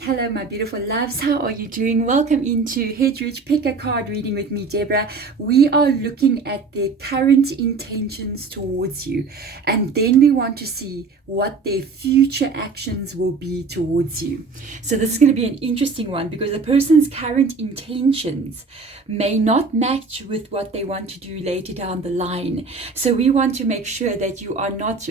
Hello, my beautiful loves. How are you doing? Welcome into Hedgeridge Pick a Card reading with me, Deborah. We are looking at their current intentions towards you, and then we want to see what their future actions will be towards you. So this is going to be an interesting one because the person's current intentions may not match with what they want to do later down the line. So we want to make sure that you are not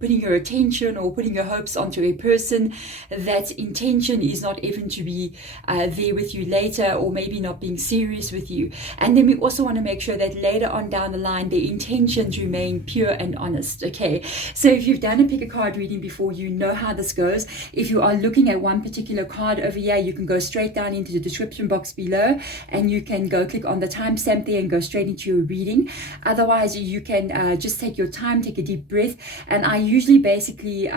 putting your attention or putting your hopes onto a person that's intention is not even to be there with you later, or maybe not being serious with you. And then we also want to make sure that later on down the line their intentions remain pure and honest. Okay, so if you've done a pick a card reading before, you know how this goes. If you are looking at one particular card over here, you can go straight down into the description box below and you can go click on the timestamp there and go straight into your reading. Otherwise, you can just take your time, take a deep breath. And I usually basically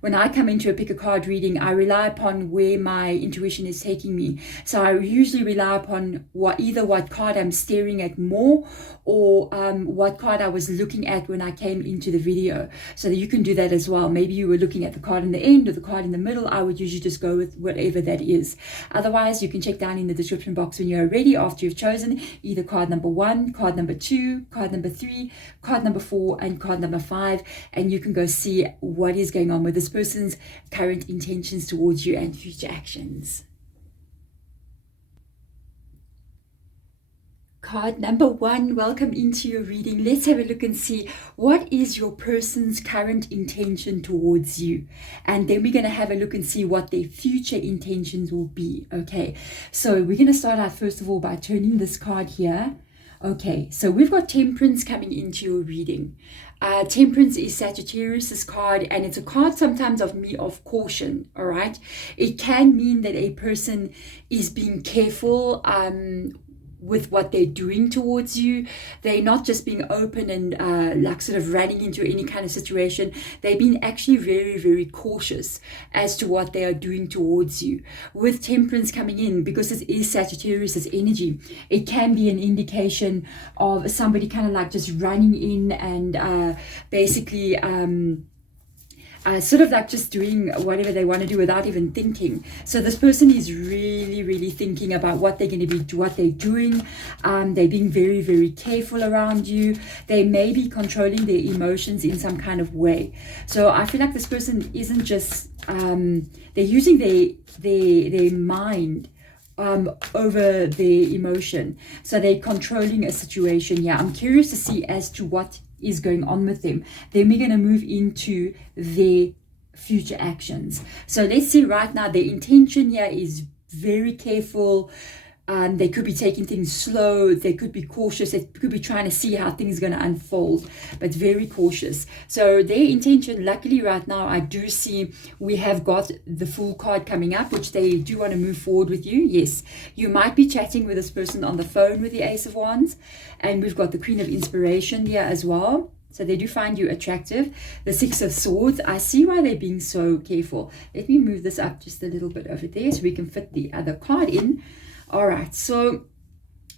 when I come into a pick a card reading, I rely upon where my intuition is taking me. So I usually rely upon either what card I'm staring at more, or what card I was looking at when I came into the video. So that you can do that as well. Maybe you were looking at the card in the end or the card in the middle. I would usually just go with whatever that is. Otherwise, you can check down in the description box when you're ready, after you've chosen either card number 1, card number 2, card number 3, card number 4, and card number 5, and you can go see what is going on with this person's current intentions towards you and future actions. Card number 1, welcome into your reading. Let's have a look and see what is your person's current intention towards you. And then we're going to have a look and see what their future intentions will be. Okay, so we're going to start out first of all by turning this card here. Okay, so we've got Temperance coming into your reading. Temperance is Sagittarius's card, and it's a card sometimes of caution. All right, it can mean that a person is being careful with what they're doing towards you. They're not just being open and like sort of running into any kind of situation. They've been actually very, very cautious as to what they are doing towards you. With Temperance coming in, because it is Sagittarius's energy, it can be an indication of somebody kind of like just running in and basically sort of like just doing whatever they want to do without even thinking. So this person is really, really thinking about what they're going to be, what they're doing. They're being very, very careful around you. They may be controlling their emotions in some kind of way. So I feel like this person isn't just, they're using their mind over their emotion. So they're controlling a situation. Yeah, I'm curious to see as to what is going on with them. Then we're going to move into their future actions. So let's see right now, their intention here is very careful. They could be taking things slow. They could be cautious. They could be trying to see how things are going to unfold, but very cautious. So their intention, luckily right now, I do see we have got the Fool card coming up, which they do want to move forward with you. Yes, you might be chatting with this person on the phone with the Ace of Wands. And we've got the Queen of Inspiration here as well. So they do find you attractive. The Six of Swords, I see why they're being so careful. Let me move this up just a little bit over there so we can fit the other card in. All right, so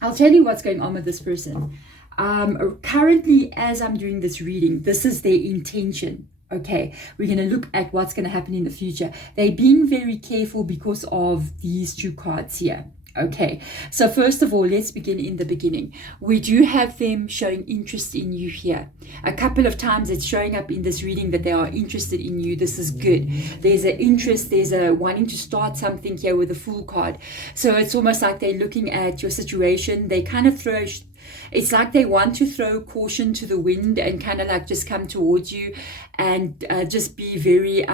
I'll tell you what's going on with this person. Currently, as I'm doing this reading, this is their intention. Okay, we're going to look at what's going to happen in the future. They're being very careful because of these two cards here. Okay, so first of all, let's begin in the beginning. We do have them showing interest in you here. A couple of times it's showing up in this reading that they are interested in you. This is good. There's an interest, there's a wanting to start something here with the Fool card. So it's almost like they're looking at your situation. They kind of it's like they want to throw caution to the wind and kind of like just come towards you and just be very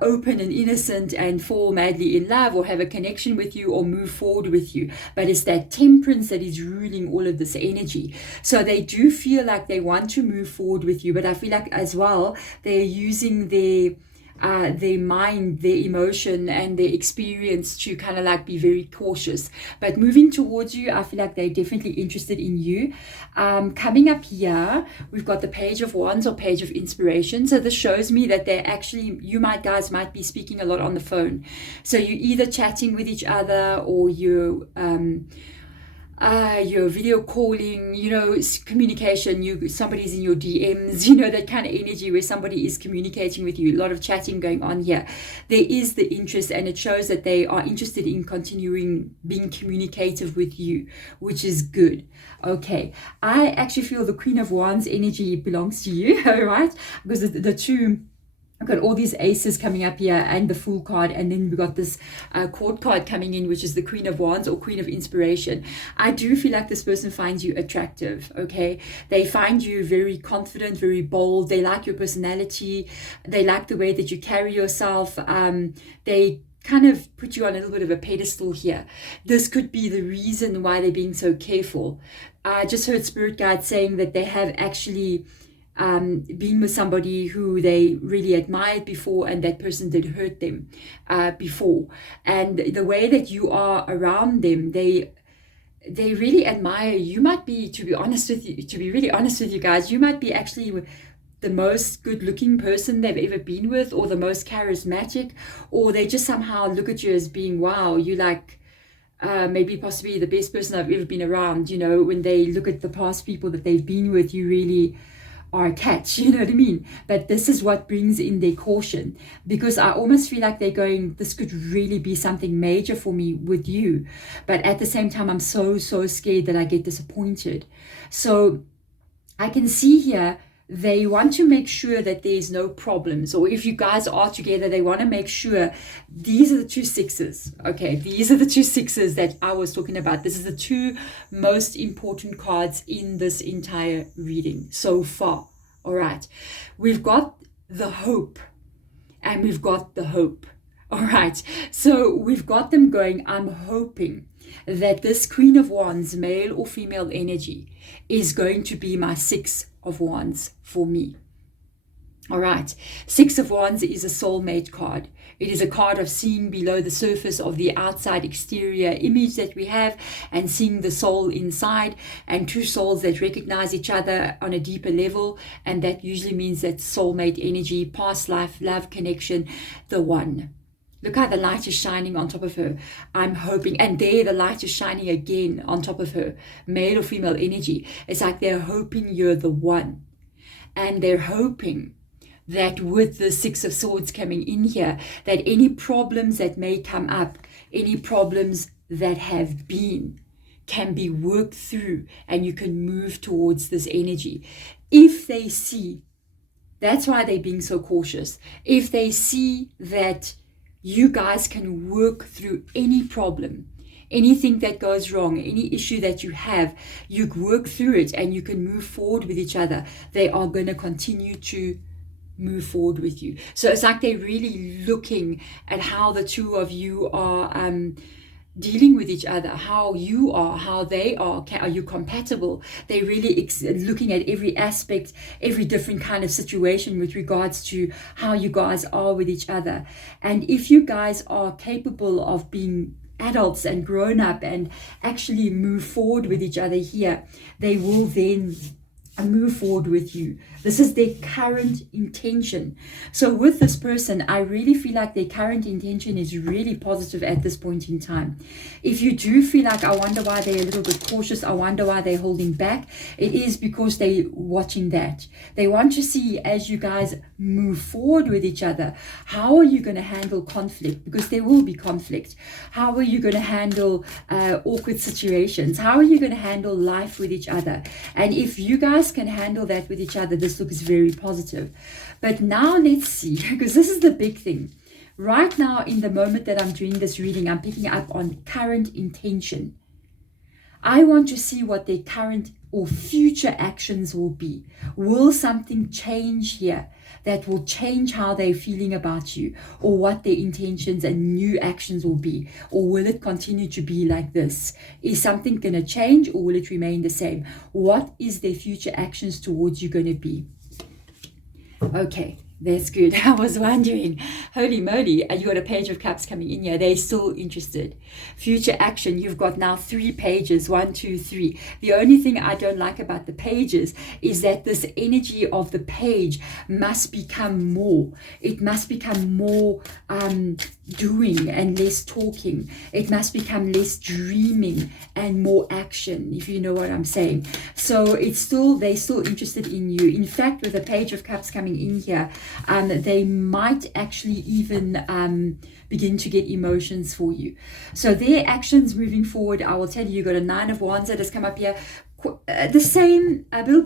open and innocent and fall madly in love or have a connection with you or move forward with you. But it's that Temperance that is ruling all of this energy. So they do feel like they want to move forward with you, but I feel like as well they're using their mind, their emotion and their experience to kind of like be very cautious. But moving towards you, I feel like they're definitely interested in you. Coming up here, we've got the Page of Wands or Page of Inspiration. So this shows me that they're actually, guys might be speaking a lot on the phone. So you're either chatting with each other or you're you're video calling, communication, somebody's in your DMs, that kind of energy where somebody is communicating with you, a lot of chatting going on here. There is the interest, and it shows that they are interested in continuing being communicative with you, which is good. Okay, I actually feel the Queen of Wands energy belongs to you, all right? Because the two, I've got all these aces coming up here and the Fool card, and then we've got this court card coming in, which is the Queen of Wands or Queen of Inspiration. I do feel like this person finds you attractive, okay? They find you very confident, very bold. They like your personality. They like the way that you carry yourself. They kind of put you on a little bit of a pedestal here. This could be the reason why they're being so careful. I just heard Spirit Guide saying that they have actually been with somebody who they really admired before, and that person did hurt them before. And the way that you are around them, they really admire you. You might be, to be really honest with you guys, you might be actually the most good-looking person they've ever been with, or the most charismatic, or they just somehow look at you as being, wow, you like maybe possibly the best person I've ever been around. When they look at the past people that they've been with, you really are a catch, you know what I mean? But this is what brings in their caution, because I almost feel like they're going, this could really be something major for me with you, but at the same time I'm so scared that I get disappointed. So I can see here they want to make sure that there's no problems, or if you guys are together, they want to make sure. These are the two sixes, okay? These are the two sixes that I was talking about. This is the two most important cards in this entire reading so far. All right, we've got the hope and we've got the hope. All right, so we've got them going, I'm hoping that this Queen of Wands, male or female energy, is going to be my Six of Wands for me. All right, Six of Wands is a soulmate card. It is a card of seeing below the surface of the outside exterior image that we have and seeing the soul inside, and two souls that recognize each other on a deeper level. And that usually means that soulmate energy, past life, love connection, the one. Look how the light is shining on top of her. I'm hoping, and there the light is shining again on top of her, male or female energy. It's like they're hoping you're the one. And they're hoping that with the Six of Swords coming in here, that any problems that may come up, any problems that have been, can be worked through, and you can move towards this energy. If they see, that's why they're being so cautious. If they see that you guys can work through any problem, anything that goes wrong, any issue that you have, you work through it and you can move forward with each other, they are going to continue to move forward with you. So it's like they're really looking at how the two of you are dealing with each other, how you are, how they are you compatible? They're really looking at every aspect, every different kind of situation with regards to how you guys are with each other. And if you guys are capable of being adults and grown up and actually move forward with each other here, they will then move forward with you. This is their current intention. So with this person, I really feel like their current intention is really positive at this point in time. If you do feel like, I wonder why they're a little bit cautious, I wonder why they're holding back, it is because they're watching that. They want to see, as you guys move forward with each other, how are you going to handle conflict? Because there will be conflict. How are you going to handle awkward situations? How are you going to handle life with each other? And if you guys can handle that with each other, this looks very positive. But now let's see, because this is the big thing. Right now, in the moment that I'm doing this reading, I'm picking up on current intention. I want to see what their current or future actions will be. Will something change here that will change how they're feeling about you, or what their intentions and new actions will be? Or will it continue to be like this? Is something going to change, or will it remain the same? What is their future actions towards you going to be? Okay, That's good. I was wondering, holy moly, you got a page of cups coming in here. They're still interested. Future action, you've got now 3 pages, 1, 2, 3. The only thing I don't like about the pages is that this energy of the page must become more. It must become more doing and less talking. It must become less dreaming and more action, if you know what I'm saying. So they're still interested in you. In fact, with the page of cups coming in here, they might actually even begin to get emotions for you. So their actions moving forward, I will tell you, you got a 9 of Wands that has come up here. The same, a little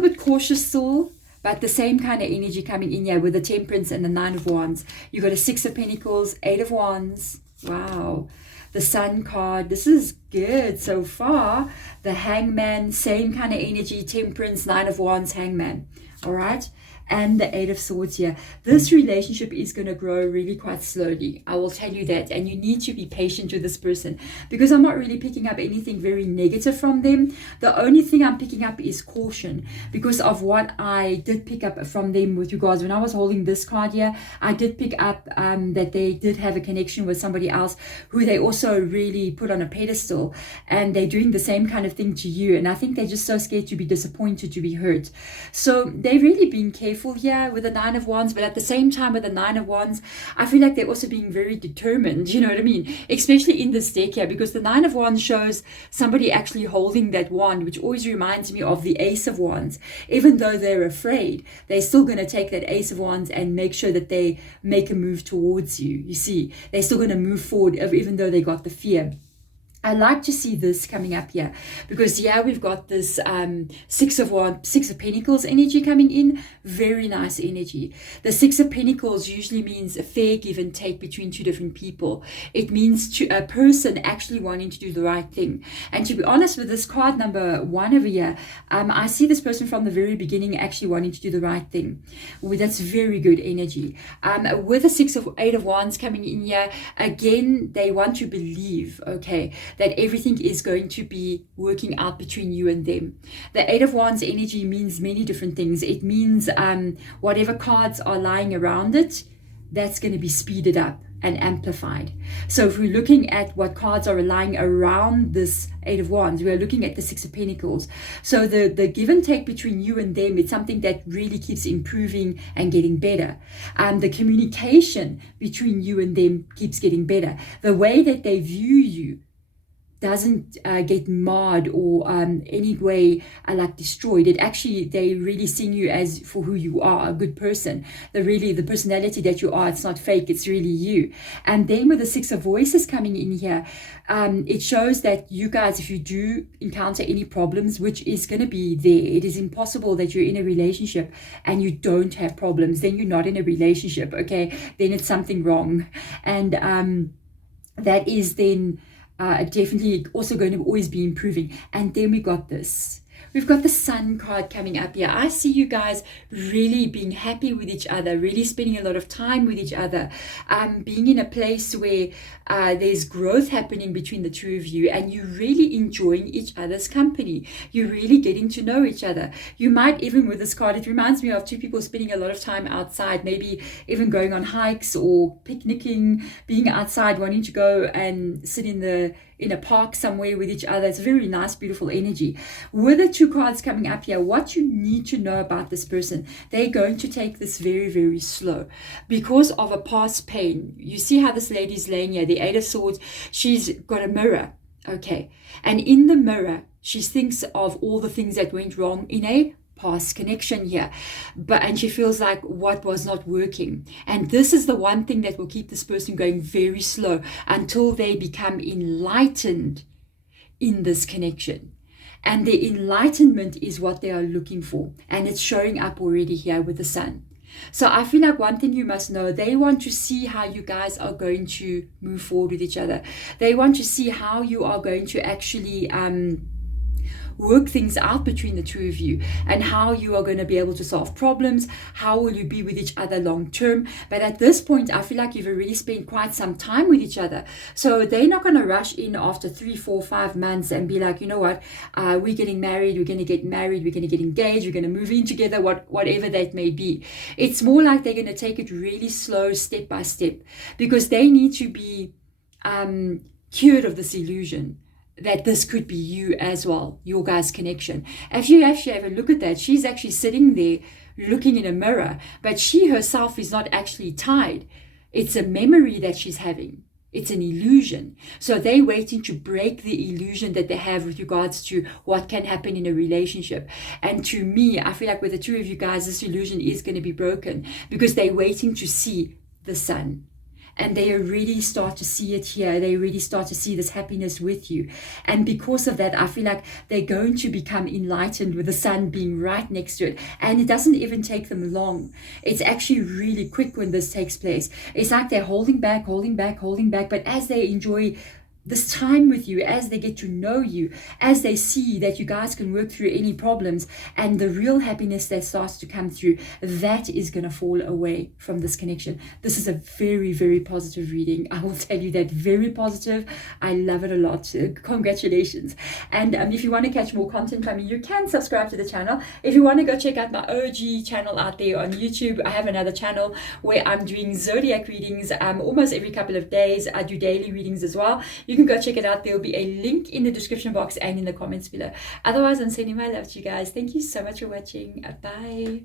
bit cautious still, but the same kind of energy coming in here with the Temperance and the 9 of Wands. You got a 6 of Pentacles, 8 of Wands. Wow. The Sun card. This is good so far. The Hangman, same kind of energy. Temperance, 9 of Wands, Hangman. All right. And the 8 of Swords here. This relationship is going to grow really quite slowly. I will tell you that. And you need to be patient with this person, because I'm not really picking up anything very negative from them. The only thing I'm picking up is caution, because of what I did pick up from them with regards, when I was holding this card here, I did pick up that they did have a connection with somebody else who they also really put on a pedestal, and they're doing the same kind of thing to you. And I think they're just so scared to be disappointed, to be hurt. So they've really been careful here with the 9 of Wands, but at the same time with the 9 of Wands, I feel like they're also being very determined, you know what I mean, especially in this deck here, because the 9 of Wands shows somebody actually holding that wand, which always reminds me of the Ace of Wands. Even though they're afraid, they're still going to take that Ace of Wands and make sure that they make a move towards you. You see, they're still going to move forward even though they got the fear. I like to see this coming up here, because we've got this 6 of Pentacles energy coming in. Very nice energy. The 6 of Pentacles usually means a fair give and take between 2 different people. It means a person actually wanting to do the right thing. And to be honest, with this card number 1 over here, I see this person from the very beginning actually wanting to do the right thing. Well, that's very good energy. With the 8 of Wands coming in here, again, they want to believe, okay, that everything is going to be working out between you and them. The 8 of Wands energy means many different things. It means whatever cards are lying around it, that's going to be speeded up and amplified. So if we're looking at what cards are lying around this 8 of Wands, we're looking at the 6 of Pentacles. So the give and take between you and them, it's something that really keeps improving and getting better. The communication between you and them keeps getting better. The way that they view you doesn't get marred or any way like destroyed. It actually, they really seeing you as for who you are, a good person. The personality that you are, it's not fake, it's really you. And then with the 6 of Voices coming in here, it shows that you guys, if you do encounter any problems, which is going to be there, it is impossible that you're in a relationship and you don't have problems. Then you're not in a relationship, okay? Then it's something wrong. And that is then definitely also going to always be improving. And then we got this. We've got the Sun card coming up here. I see you guys really being happy with each other, really spending a lot of time with each other, being in a place where there's growth happening between the two of you, and you're really enjoying each other's company. You're really getting to know each other. You might even, with this card, it reminds me of 2 people spending a lot of time outside, maybe even going on hikes or picnicking, being outside, wanting to go and sit in a park somewhere with each other. It's a very nice, beautiful energy. With the 2 cards coming up here, what you need to know about this person, they're going to take this very, very slow because of a past pain. You see how this lady's laying here, the 8 of Swords. She's got a mirror, okay? And in the mirror, she thinks of all the things that went wrong in a past connection here, and she feels like what was not working. And this is the one thing that will keep this person going very slow until they become enlightened in this connection. And the enlightenment is what they are looking for, and it's showing up already here with the Sun. So I feel like one thing you must know, they want to see how you guys are going to move forward with each other. They want to see how you are going to actually work things out between the two of you and how you are going to be able to solve problems. How will you be with each other long term? But at this point, I feel like you've already spent quite some time with each other. So they're not going to rush in after 3, 4, 5 months and be like, you know what, we're getting married, we're going to get married, we're going to get engaged, we're going to move in together, whatever that may be. It's more like they're going to take it really slow, step by step, because they need to be cured of this illusion that this could be you as well, your guys' connection. If you actually have a look at that, she's actually sitting there looking in a mirror, but she herself is not actually tied. It's a memory that she's having. It's an illusion. So they're waiting to break the illusion that they have with regards to what can happen in a relationship. And to me, I feel like with the two of you guys, this illusion is going to be broken because they're waiting to see the sun. And they already start to see it here. They already start to see this happiness with you. And because of that, I feel like they're going to become enlightened with the sun being right next to it. And it doesn't even take them long. It's actually really quick when this takes place. It's like they're holding back. But as they enjoy this time with you, as they get to know you, as they see that you guys can work through any problems, and the real happiness that starts to come through, that is going to fall away from this connection. This is a very, very positive reading. I will tell you that, very positive. I love it a lot. Congratulations. And if you want to catch more content from me, you can subscribe to the channel. If you want to go check out my OG channel out there on YouTube, I have another channel where I'm doing zodiac readings almost every couple of days. I do daily readings as well. You can go check it out. There will be a link in the description box and in the comments below. Otherwise, I'm sending my love to you guys. Thank you so much for watching. Bye.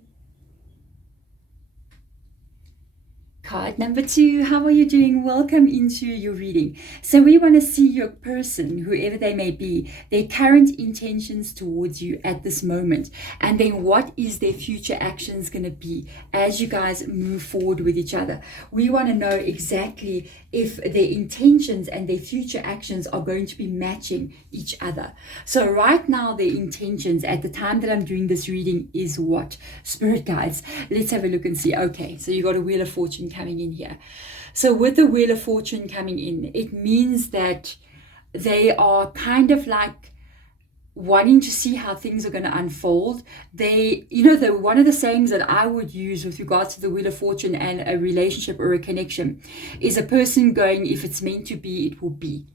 Card number 2, how are you doing? Welcome into your reading. So we want to see your person, whoever they may be, their current intentions towards you at this moment, and then what is their future actions going to be as you guys move forward with each other. We want to know exactly if their intentions and their future actions are going to be matching each other. So right now, their intentions at the time that I'm doing this reading is what? Spirit guides, let's have a look and see. Okay, so you got a Wheel of Fortune coming in here. So with the Wheel of Fortune coming in, it means that they are kind of like wanting to see how things are going to unfold. They, one of the sayings that I would use with regards to the Wheel of Fortune and a relationship or a connection is a person going, if it's meant to be, it will be.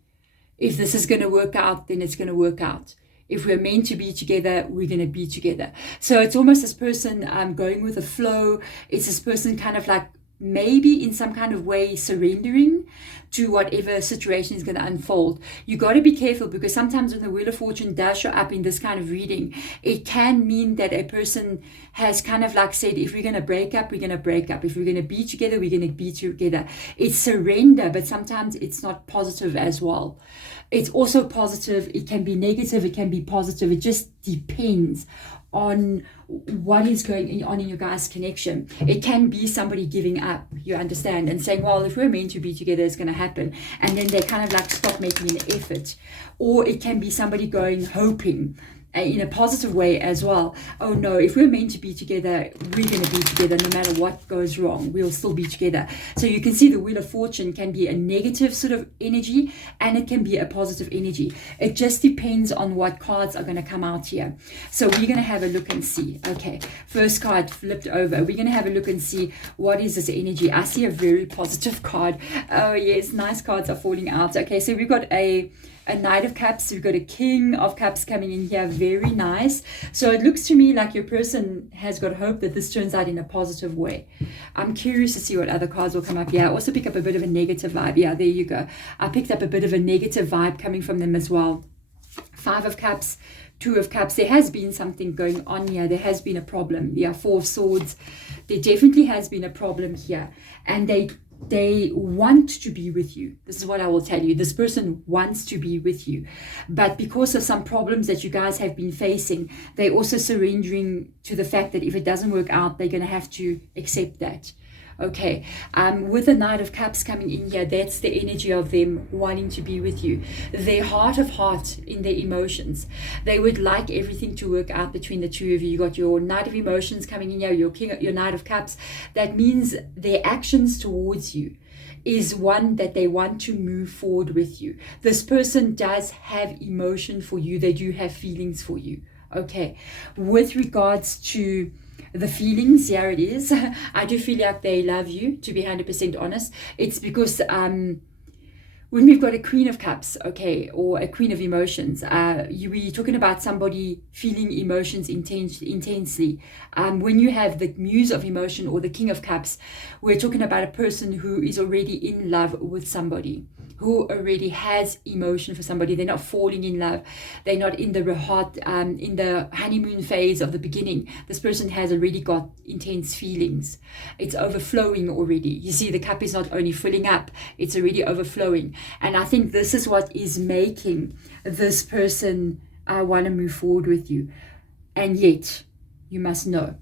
If this is going to work out, then it's going to work out. If we're meant to be together, we're going to be together. So it's almost this person going with the flow. It's this person kind of like maybe in some kind of way surrendering to whatever situation is going to unfold. You got to be careful, because sometimes when the Wheel of Fortune does show up in this kind of reading, it can mean that a person has kind of like said, if we're going to break up, we're going to break up. If we're going to be together, we're going to be together. It's surrender, but sometimes it's not positive as well. It's also positive. It can be negative. It can be positive. It just depends on what is going on in your guys' connection. It can be somebody giving up, you understand, and saying, well, if we're meant to be together, it's going to happen. And then they kind of like stop making an effort. Or it can be somebody going, hoping, in a positive way as well. Oh no, if we're meant to be together, we're going to be together no matter what goes wrong. We'll still be together. So you can see the Wheel of Fortune can be a negative sort of energy, and it can be a positive energy. It just depends on what cards are going to come out here. So we're going to have a look and see. Okay, first card flipped over. We're going to have a look and see what is this energy. I see a very positive card. Oh yes, nice cards are falling out. Okay, so we've got a Knight of Cups, we've got a King of Cups coming in here, very nice. So it looks to me like your person has got hope that this turns out in a positive way. I'm curious to see what other cards will come up here. I also pick up a bit of a negative vibe. Yeah, there you go. I picked up a bit of a negative vibe coming from them as well. 5 of Cups, 2 of Cups. There has been something going on here. There has been a problem. Yeah, 4 of Swords. There definitely has been a problem here. And they want to be with you. This is what I will tell you. This person wants to be with you. But because of some problems that you guys have been facing, they're also surrendering to the fact that if it doesn't work out, they're going to have to accept that. Okay, with the Knight of Cups coming in here, that's the energy of them wanting to be with you. Their heart of heart in their emotions. They would like everything to work out between the two of you. You got your Knight of Emotions coming in here, your Knight of Cups. That means their actions towards you is one that they want to move forward with you. This person does have emotion for you. They do have feelings for you. Okay, with regards to the feelings, here it is. I do feel like they love you, to be 100% honest. It's because when we've got a Queen of Cups, okay, or a Queen of Emotions, we're talking about somebody feeling emotions intensely. When you have the Muse of Emotion or the King of Cups, we're talking about a person who is already in love with somebody, who already has emotion for somebody. They're not falling in love. They're not in the heart, in the honeymoon phase of the beginning. This person has already got intense feelings. It's overflowing already. You see, the cup is not only filling up, it's already overflowing. And I think this is what is making this person want to move forward with you. And yet, you must know,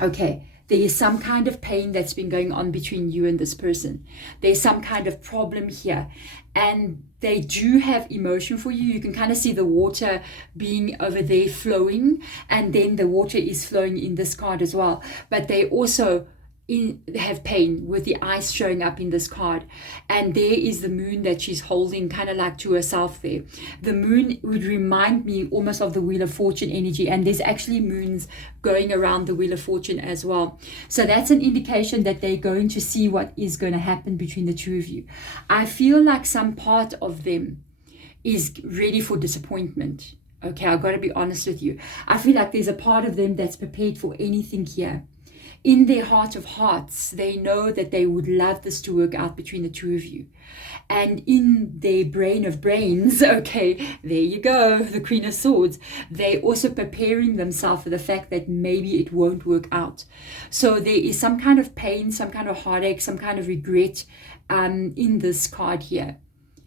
okay, there is some kind of pain that's been going on between you and this person. There's some kind of problem here. And they do have emotion for you. You can kind of see the water being over there flowing. And then the water is flowing in this card as well. But they also have pain with the ice showing up in this card. And there is the moon that she's holding kind of like to herself there. The moon would remind me almost of the Wheel of Fortune energy, and there's actually moons going around the Wheel of Fortune as well. So that's an indication that they're going to see what is going to happen between the two of you. I feel like some part of them is ready for disappointment. Okay, I've got to be honest with you. I feel like there's a part of them that's prepared for anything here. In their heart of hearts, they know that they would love this to work out between the two of you. And in their brain of brains, okay, there you go, the Queen of Swords, they're also preparing themselves for the fact that maybe it won't work out. So there is some kind of pain, some kind of heartache, some kind of regret in this card here.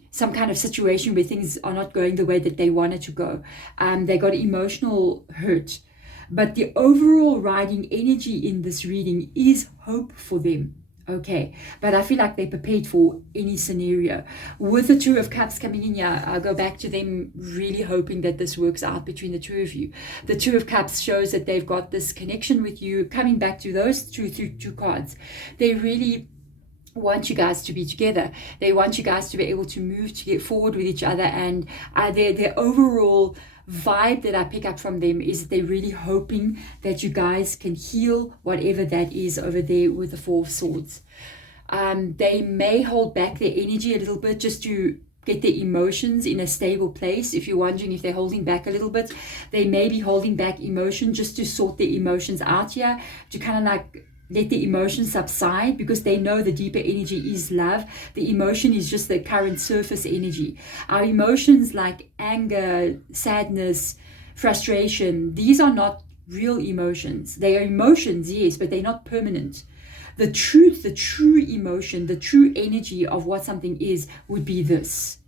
Some kind of situation where things are not going the way that they wanted to go. They got emotional hurt. But the overall riding energy in this reading is hope for them. Okay, but I feel like they're prepared for any scenario. With the Two of Cups coming in here, I'll go back to them really hoping that this works out between the two of you. The Two of Cups shows that they've got this connection with you. Coming back to those two cards, they really want you guys to be together. They want you guys to be able to move to get forward with each other, and their overall vibe that I pick up from them is that they're really hoping that you guys can heal whatever that is over there with the Four of Swords. They may hold back their energy a little bit just to get their emotions in a stable place. If you're wondering if they're holding back a little bit, they may be holding back emotion just to sort their emotions out here, to kind of like let the emotions subside, because they know the deeper energy is love. The emotion is just the current surface energy. Our emotions like anger, sadness, frustration, these are not real emotions. They are emotions, yes, but they're not permanent. The truth, the true emotion, the true energy of what something is would be this.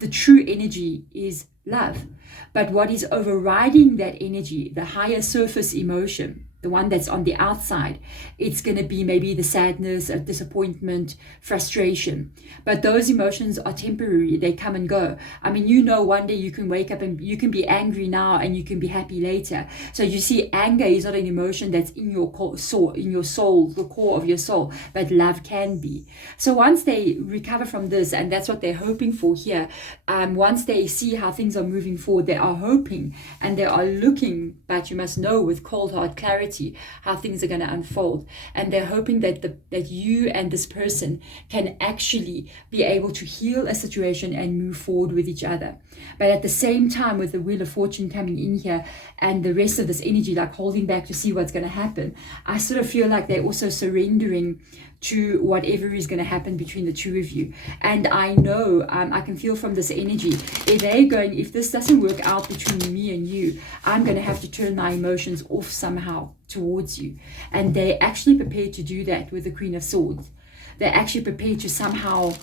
The true energy is love. But what is overriding that energy, the higher surface emotion, the one that's on the outside, it's going to be maybe the sadness, disappointment, frustration. But those emotions are temporary. They come and go. I mean, you know, one day you can wake up and you can be angry now and you can be happy later. So you see, anger is not an emotion that's in your soul, the core of your soul, but love can be. So once they recover from this, and that's what they're hoping for here, once they see how things are moving forward, they are hoping and they are looking, but you must know with cold hard clarity how things are going to unfold, and they're hoping that that you and this person can actually be able to heal a situation and move forward with each other. But at the same time, with the Wheel of Fortune coming in here and the rest of this energy like holding back to see what's going to happen, I sort of feel like they're also surrendering to whatever is going to happen between the two of you. And I know, I can feel from this energy, if this doesn't work out between me and you, I'm going to have to turn my emotions off somehow towards you. And they're actually prepared to do that with the Queen of Swords. They're actually prepared to somehow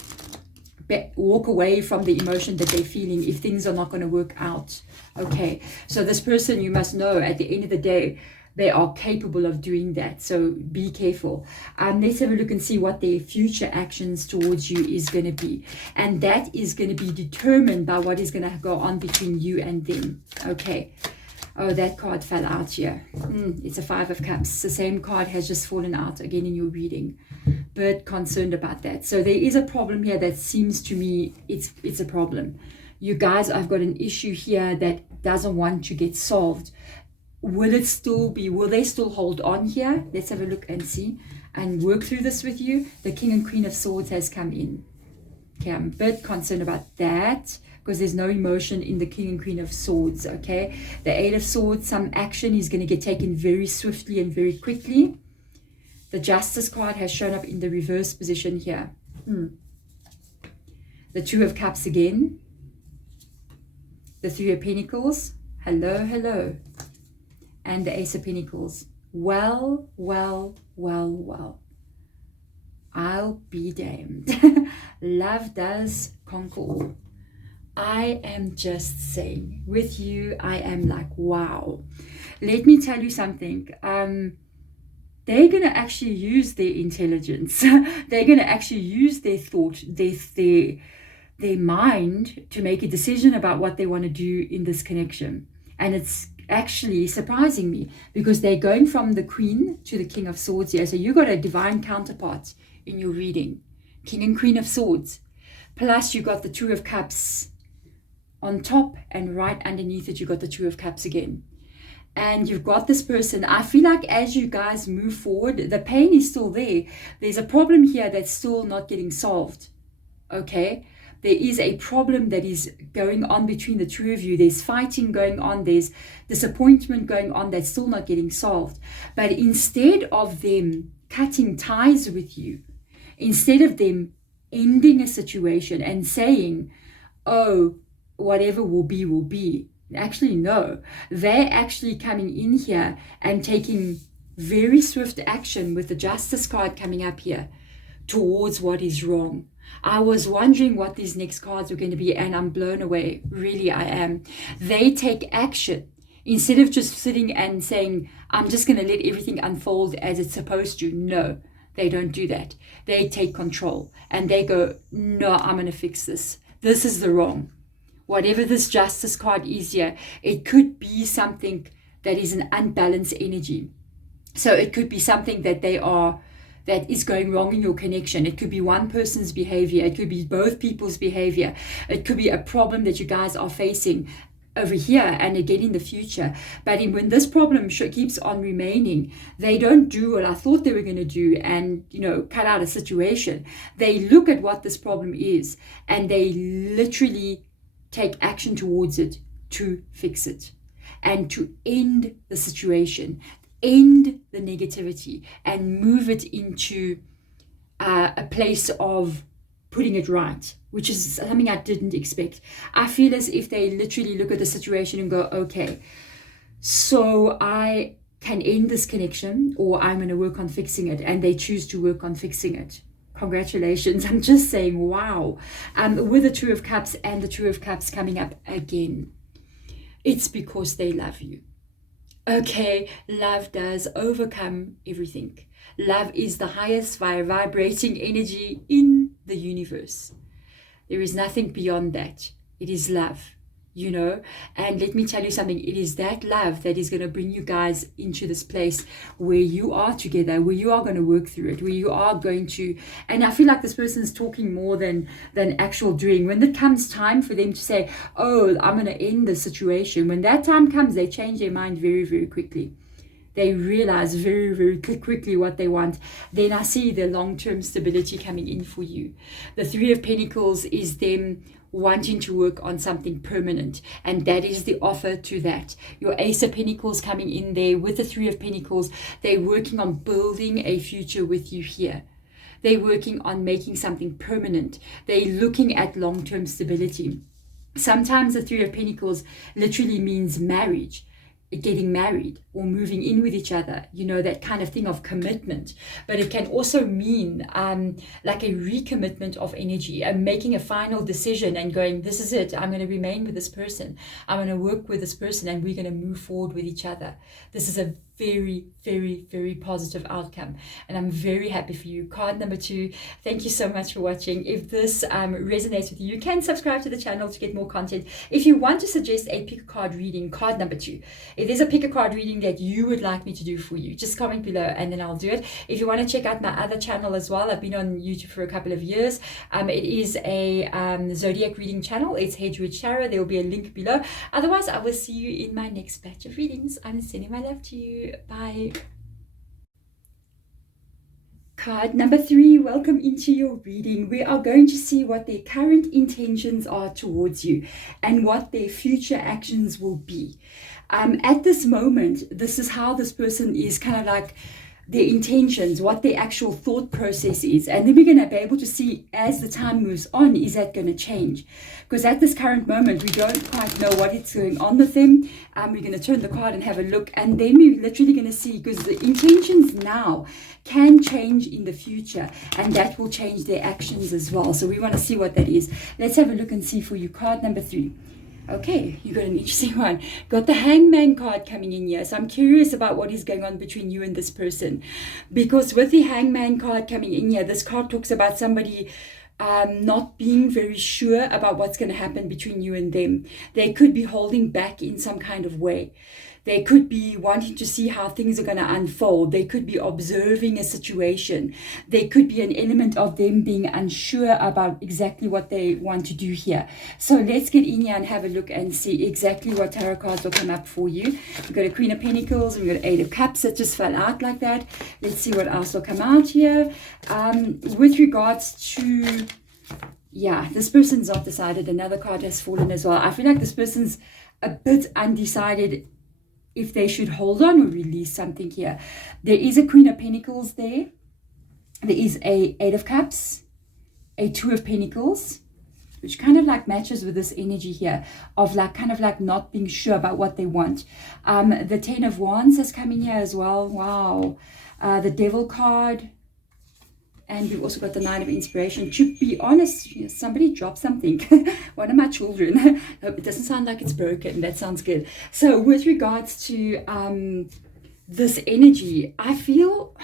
walk away from the emotion that they're feeling if things are not going to work out. Okay, so this person, you must know, at the end of the day, they are capable of doing that. So be careful. Let's have a look and see what their future actions towards you is going to be. And that is going to be determined by what is going to go on between you and them. Okay. Oh, that card fell out here. It's a 5 of Cups. The same card has just fallen out again in your reading. But concerned about that. So there is a problem here that seems to me it's a problem. You guys, I've got an issue here that doesn't want to get solved. Will they still hold on here? Let's have a look and see and work through this with you. The King and Queen of Swords has come in. Okay, I'm a bit concerned about that because there's no emotion in the King and Queen of Swords, okay? The 8 of Swords, some action is going to get taken very swiftly and very quickly. The Justice card has shown up in the reverse position here. The 2 of Cups again. The 3 of Pentacles. Hello, hello. And the Ace of Pentacles. Well. I'll be damned. Love does conquer all. I am just saying, with you, I am like, wow. Let me tell you something. They're going to actually use their intelligence. They're going to actually use their thought, their mind to make a decision about what they want to do in this connection. And it's actually surprising me because they're going from the Queen to the King of Swords here. So you got a divine counterpart in your reading. King and Queen of Swords. Plus you got the 2 of Cups on top, and right underneath it you got the 2 of Cups again. And you've got this person. I feel like as you guys move forward, the pain is still there. There's a problem here that's still not getting solved. Okay? There is a problem that is going on between the 2 of you. There's fighting going on. There's disappointment going on that's still not getting solved. But instead of them cutting ties with you, instead of them ending a situation and saying, oh, whatever will be, will be. Actually, no. They're actually coming in here and taking very swift action with the Justice card coming up here towards what is wrong. I was wondering what these next cards were going to be, and I'm blown away. Really, I am. They take action. Instead of just sitting and saying, I'm just going to let everything unfold as it's supposed to. No, they don't do that. They take control and they go, no, I'm going to fix this. This is the wrong. Whatever this Justice card is here, it could be something that is an unbalanced energy. So it could be something that that is going wrong in your connection. It could be one person's behavior. It could be both people's behavior. It could be a problem that you guys are facing over here and again in the future. But when this problem keeps on remaining, they don't do what I thought they were going to do and, cut out a situation. They look at what this problem is and they literally take action towards it to fix it and to end the situation, end the negativity and move it into a place of putting it right, which is something I didn't expect. I feel as if they literally look at the situation and go, okay, so I can end this connection or I'm going to work on fixing it, and they choose to work on fixing it. Congratulations. I'm just saying, wow. With the 2 of Cups and the 2 of Cups coming up again, it's because they love you. Okay, love does overcome everything. Love is the highest vibrating energy in the universe. There is nothing beyond that. It is love, and let me tell you something. It is that love that is going to bring you guys into this place where you are together, where you are going to work through it, where you are going to, and I feel like this person is talking more than actual doing. When it comes time for them to say, oh, I'm going to end the situation, when that time comes, they change their mind very, very quickly. They realize very, very quickly what they want. Then I see the long-term stability coming in for you. The 3 of Pentacles is them wanting to work on something permanent, and that is the offer to that. Your Ace of Pentacles coming in there with the 3 of Pentacles. They're working on building a future with you here. They're working on making something permanent. They're looking at long-term stability. Sometimes the 3 of Pentacles literally means marriage, getting married or moving in with each other, that kind of thing of commitment. But it can also mean like a recommitment of energy and making a final decision and going, this is it, I'm going to remain with this person, I'm going to work with this person, and we're going to move forward with each other. This is a very, very, very positive outcome, and I'm very happy for you. Card number 2, thank you so much for watching. If this resonates with you, you can subscribe to the channel to get more content. If you want to suggest a pick a card reading, card number 2, if there's a pick a card reading that you would like me to do for you, just comment below and then I'll do it. If you want to check out my other channel as well, I've been on YouTube for a couple of years. It is a zodiac reading channel. It's Hedgewood Tarot. There will be a link below. Otherwise, I will see you in my next batch of readings. I'm sending my love to you. Bye. Card number 3, welcome into your reading. We are going to see what their current intentions are towards you and what their future actions will be. At this moment, this is how this person is, kind of like their intentions, what their actual thought process is. And then we're going to be able to see as the time moves on, is that going to change? Because at this current moment, we don't quite know what is going on with them. We're going to turn the card and have a look. And then we're literally going to see, because the intentions now can change in the future. And that will change their actions as well. So we want to see what that is. Let's have a look and see for you. Card number 3. Okay, you got an interesting one. Got the Hangman card coming in here. So I'm curious about what is going on between you and this person. Because with the Hangman card coming in here, this card talks about somebody not being very sure about what's going to happen between you and them. They could be holding back in some kind of way. They could be wanting to see how things are going to unfold. They could be observing a situation. There could be an element of them being unsure about exactly what they want to do here. So let's get in here and have a look and see exactly what tarot cards will come up for you. We've got a Queen of Pentacles and we've got 8 of Cups that just fell out like that. Let's see what else will come out here. With regards to, yeah, this person's not decided. Another card has fallen as well. I feel like this person's a bit undecided if they should hold on or release something here. There is a Queen of Pentacles there. There is a 8 of Cups, a 2 of Pentacles, which kind of like matches with this energy here of like kind of like not being sure about what they want. The 10 of Wands has come in here as well. Wow. The Devil card. And we've also got the 9 of Inspiration. To be honest, somebody dropped something. One of my children. It doesn't sound like it's broken. That sounds good. So with regards to this energy, I feel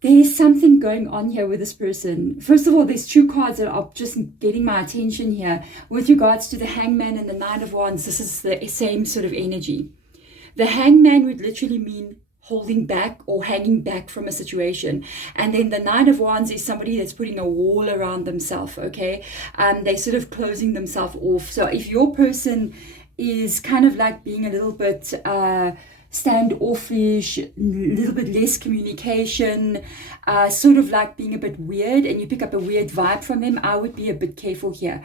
there's something going on here with this person. First of all, there's 2 cards that are just getting my attention here. With regards to the Hangman and the 9 of Wands, this is the same sort of energy. The Hangman would literally mean holding back or hanging back from a situation. And then the 9 of Wands is somebody that's putting a wall around themselves, okay? They're sort of closing themselves off. So if your person is kind of like being a little bit standoffish, a little bit less communication, sort of like being a bit weird, and you pick up a weird vibe from them, I would be a bit careful here.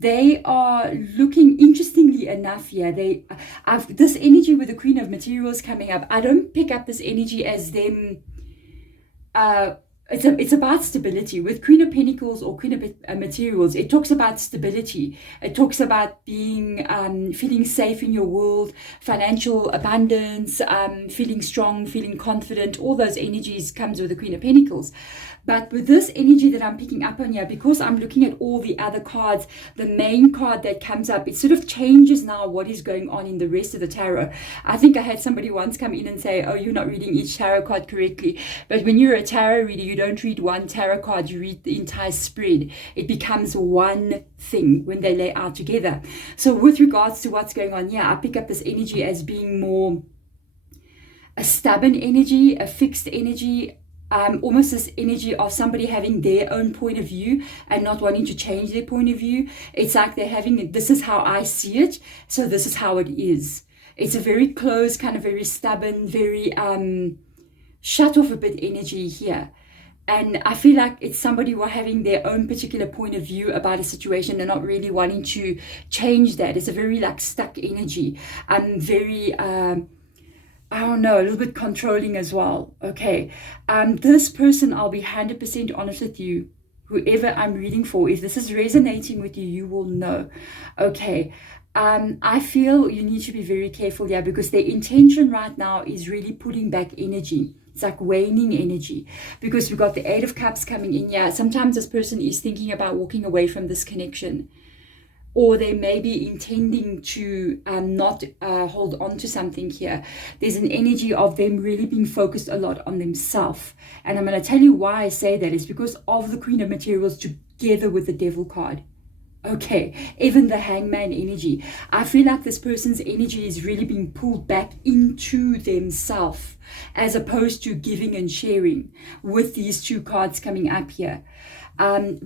They are looking, interestingly enough here, this energy with the Queen of Materials coming up, I don't pick up this energy as them, it's about stability. With Queen of Pentacles or Queen of Materials, it talks about stability. It talks about being, feeling safe in your world, financial abundance, feeling strong, feeling confident. All those energies comes with the Queen of Pentacles. But with this energy that I'm picking up on here, because I'm looking at all the other cards, the main card that comes up, it sort of changes now what is going on in the rest of the tarot. I think I had somebody once come in and say, oh, you're not reading each tarot card correctly. But when you're a tarot reader, you don't read one tarot card, you read the entire spread. It becomes one thing when they lay out together. So with regards to what's going on here, I pick up this energy as being more a stubborn energy, a fixed energy, almost this energy of somebody having their own point of view and not wanting to change their point of view. It's like they're having, this is how I see it, so this is how it is. It's a very closed, kind of very stubborn, very shut off a bit energy here. And I feel like it's somebody who are having their own particular point of view about a situation and not really wanting to change that. It's a very like stuck energy. Very I don't know, a little bit controlling as well. Okay, this person, I'll be 100% honest with you, whoever I'm reading for, if this is resonating with you, you will know. Okay, I feel you need to be very careful here, because their intention right now is really putting back energy. It's like waning energy, because we've got the 8 of Cups coming in here. Sometimes this person is thinking about walking away from this connection. or they may be intending to not hold on to something here. There's an energy of them really being focused a lot on themselves. And I'm going to tell you why I say that is because of the Queen of Materials together with the Devil card. Okay, even the Hangman energy. I feel like this person's energy is really being pulled back into themselves as opposed to giving and sharing with these two cards coming up here.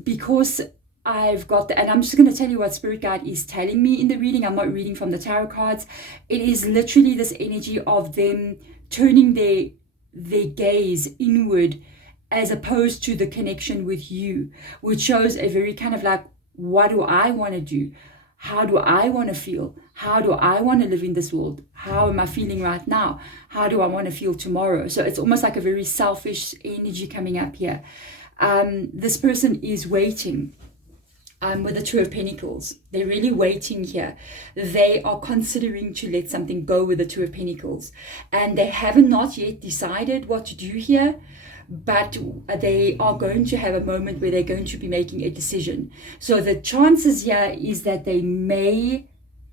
Because I've got and I'm just going to tell you what Spirit Guide is telling me in the reading. I'm not reading from the tarot cards. It is literally this energy of them turning their gaze inward as opposed to the connection with you, which shows a very kind of like, what do I want to do? How do I want to feel? How do I want to live in this world? How am I feeling right now? How do I want to feel tomorrow? So it's almost like a very selfish energy coming up here. This person is waiting. With the Two of Pentacles, they're really waiting here. They are considering to let something go with the Two of Pentacles, and they haven't not yet decided what to do here, but they are going to have a moment where they're going to be making a decision. So the chances here is that they may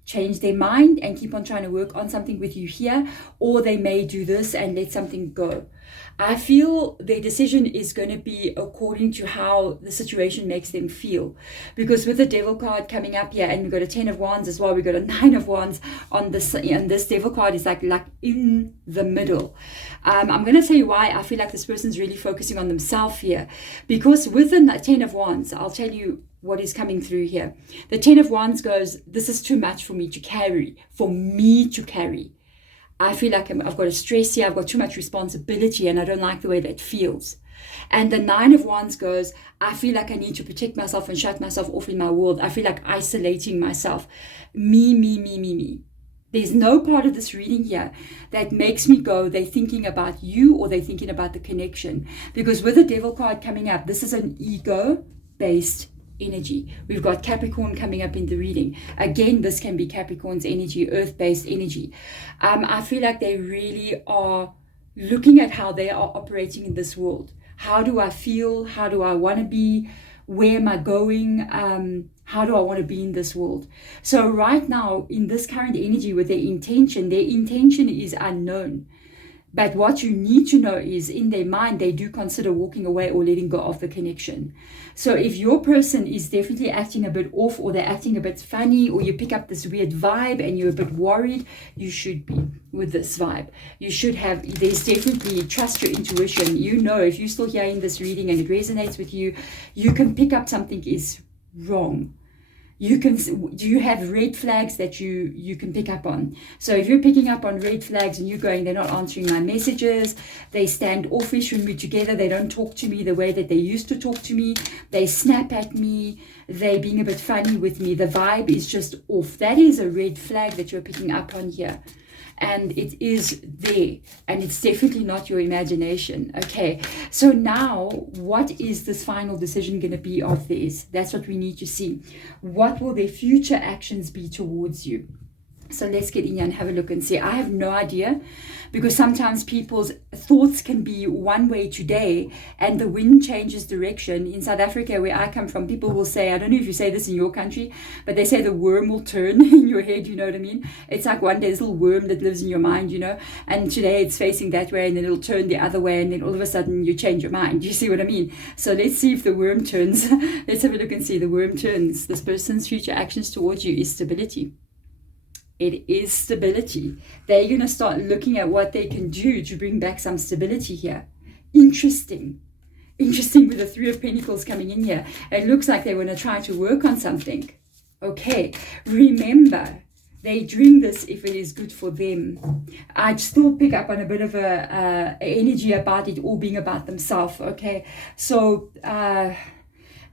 change their mind and keep on trying to work on something with you here, or they may do this and let something go. I feel their decision is going to be according to how the situation makes them feel. Because with the Devil card coming up here, and we've got a 10 of Wands as well, we've got a 9 of Wands on this, and this Devil card is like in the middle. I'm going to tell you why I feel like this person's really focusing on themselves here. Because with the 10 of Wands, I'll tell you what is coming through here. The 10 of Wands goes, this is too much for me to carry, I feel like I've got a stress here, I've got too much responsibility, and I don't like the way that feels. And the 9 of Wands goes, I feel like I need to protect myself and shut myself off in my world. I feel like isolating myself. Me. There's no part of this reading here that makes me go, they're thinking about you or they're thinking about the connection. Because with the Devil card coming up, this is an ego-based energy. We've got Capricorn coming up in the reading. Again, this can be Capricorn's energy, earth-based energy. I feel like they really are looking at how they are operating in this world. How do I feel? How do I want to be? Where am I going? How do I want to be in this world? So right now, in this current energy with their intention is unknown. But what you need to know is in their mind, they do consider walking away or letting go of the connection. So if your person is definitely acting a bit off, or they're acting a bit funny, or you pick up this weird vibe and you're a bit worried, you should be with this vibe. You should have, there's definitely, trust your intuition. You know, if you're still hearing this reading and it resonates with you, you can pick up something is wrong. You have red flags that you can pick up on. So if you're picking up on red flags and you're going, they're not answering my messages, they stand offish when we're together, they don't talk to me the way that they used to talk to me, they snap at me, they're being a bit funny with me, the vibe is just off. That is a red flag that you're picking up on here. And it is there, and it's definitely not your imagination. Okay, so now what is this final decision going to be of theirs? That's what we need to see. What will their future actions be towards you? So let's get in here and have a look and see. I have no idea, because sometimes people's thoughts can be one way today and the wind changes direction. In South Africa, where I come from, people will say, I don't know if you say this in your country, but they say the worm will turn in your head, you know what I mean? It's like one day this little worm that lives in your mind, you know, and today it's facing that way and then it'll turn the other way and then all of a sudden you change your mind. You see what I mean? So let's see if the worm turns. Let's have a look and see. The worm turns. This person's future actions towards you is stability. It is stability. They're going to start looking at what they can do to bring back some stability here. Interesting with the 3 of Pentacles coming in here. It looks like they want to try to work on something. Okay, remember, they're doing this if it is good for them. I still pick up on a bit of a energy about it all being about themselves. Okay, so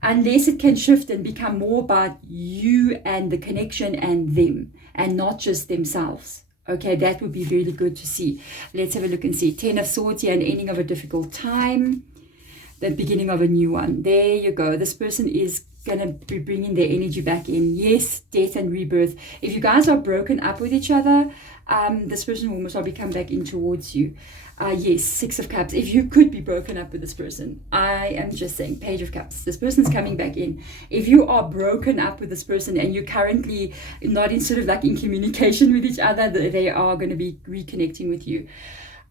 unless it can shift and become more about you and the connection and them, and not just themselves. Okay, that would be really good to see. Let's have a look and see. 10 of Swords here, an ending of a difficult time, the beginning of a new one. There you go. This person is going to be bringing their energy back in. Yes, death and rebirth. If you guys are broken up with each other, this person will most probably come back in towards you. Yes, Six of Cups. If you could be broken up with this person, I am just saying, Page of Cups. This person's coming back in. If you are broken up with this person and you're currently not in sort of like in communication with each other, they are going to be reconnecting with you.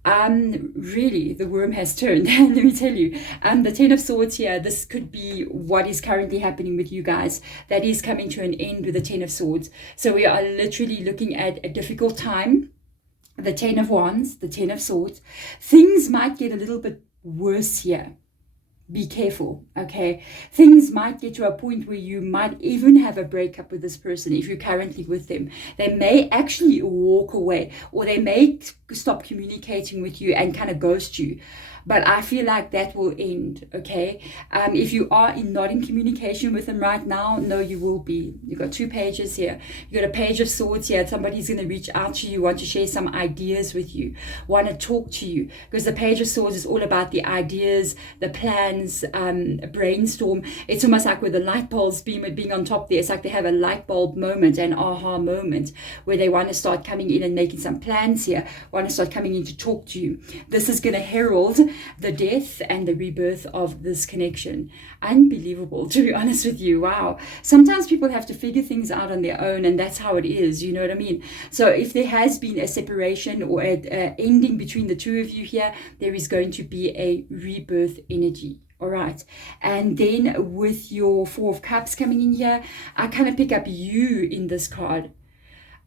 Really, the worm has turned. Let me tell you, the Ten of Swords here, this could be what is currently happening with you guys. That is coming to an end with the Ten of Swords. So we are literally looking at a difficult time. The Ten of Wands, the Ten of Swords. Things might get a little bit worse here. Be careful, okay? Things might get to a point where you might even have a breakup with this person if you're currently with them. They may actually walk away, or they may stop communicating with you and kind of ghost you. But I feel like that will end, okay? If you are not in communication with them right now, no, you will be. You've got 2 pages here. You've got a Page of Swords here. Somebody's going to reach out to you, want to share some ideas with you, want to talk to you. Because the Page of Swords is all about the ideas, the plans, brainstorm. It's almost like with the light bulbs being on top there. It's like they have a light bulb moment, an aha moment, where they want to start coming in and making some plans here, want to start coming in to talk to you. This is going to herald the death and the rebirth of this connection. Unbelievable, to be honest with you. Wow. Sometimes people have to figure things out on their own, and that's how it is. You know what I mean? So if there has been a separation or an ending between the two of you here, there is going to be a rebirth energy. All right. And then with your Four of Cups coming in here, I kind of pick up you in this card.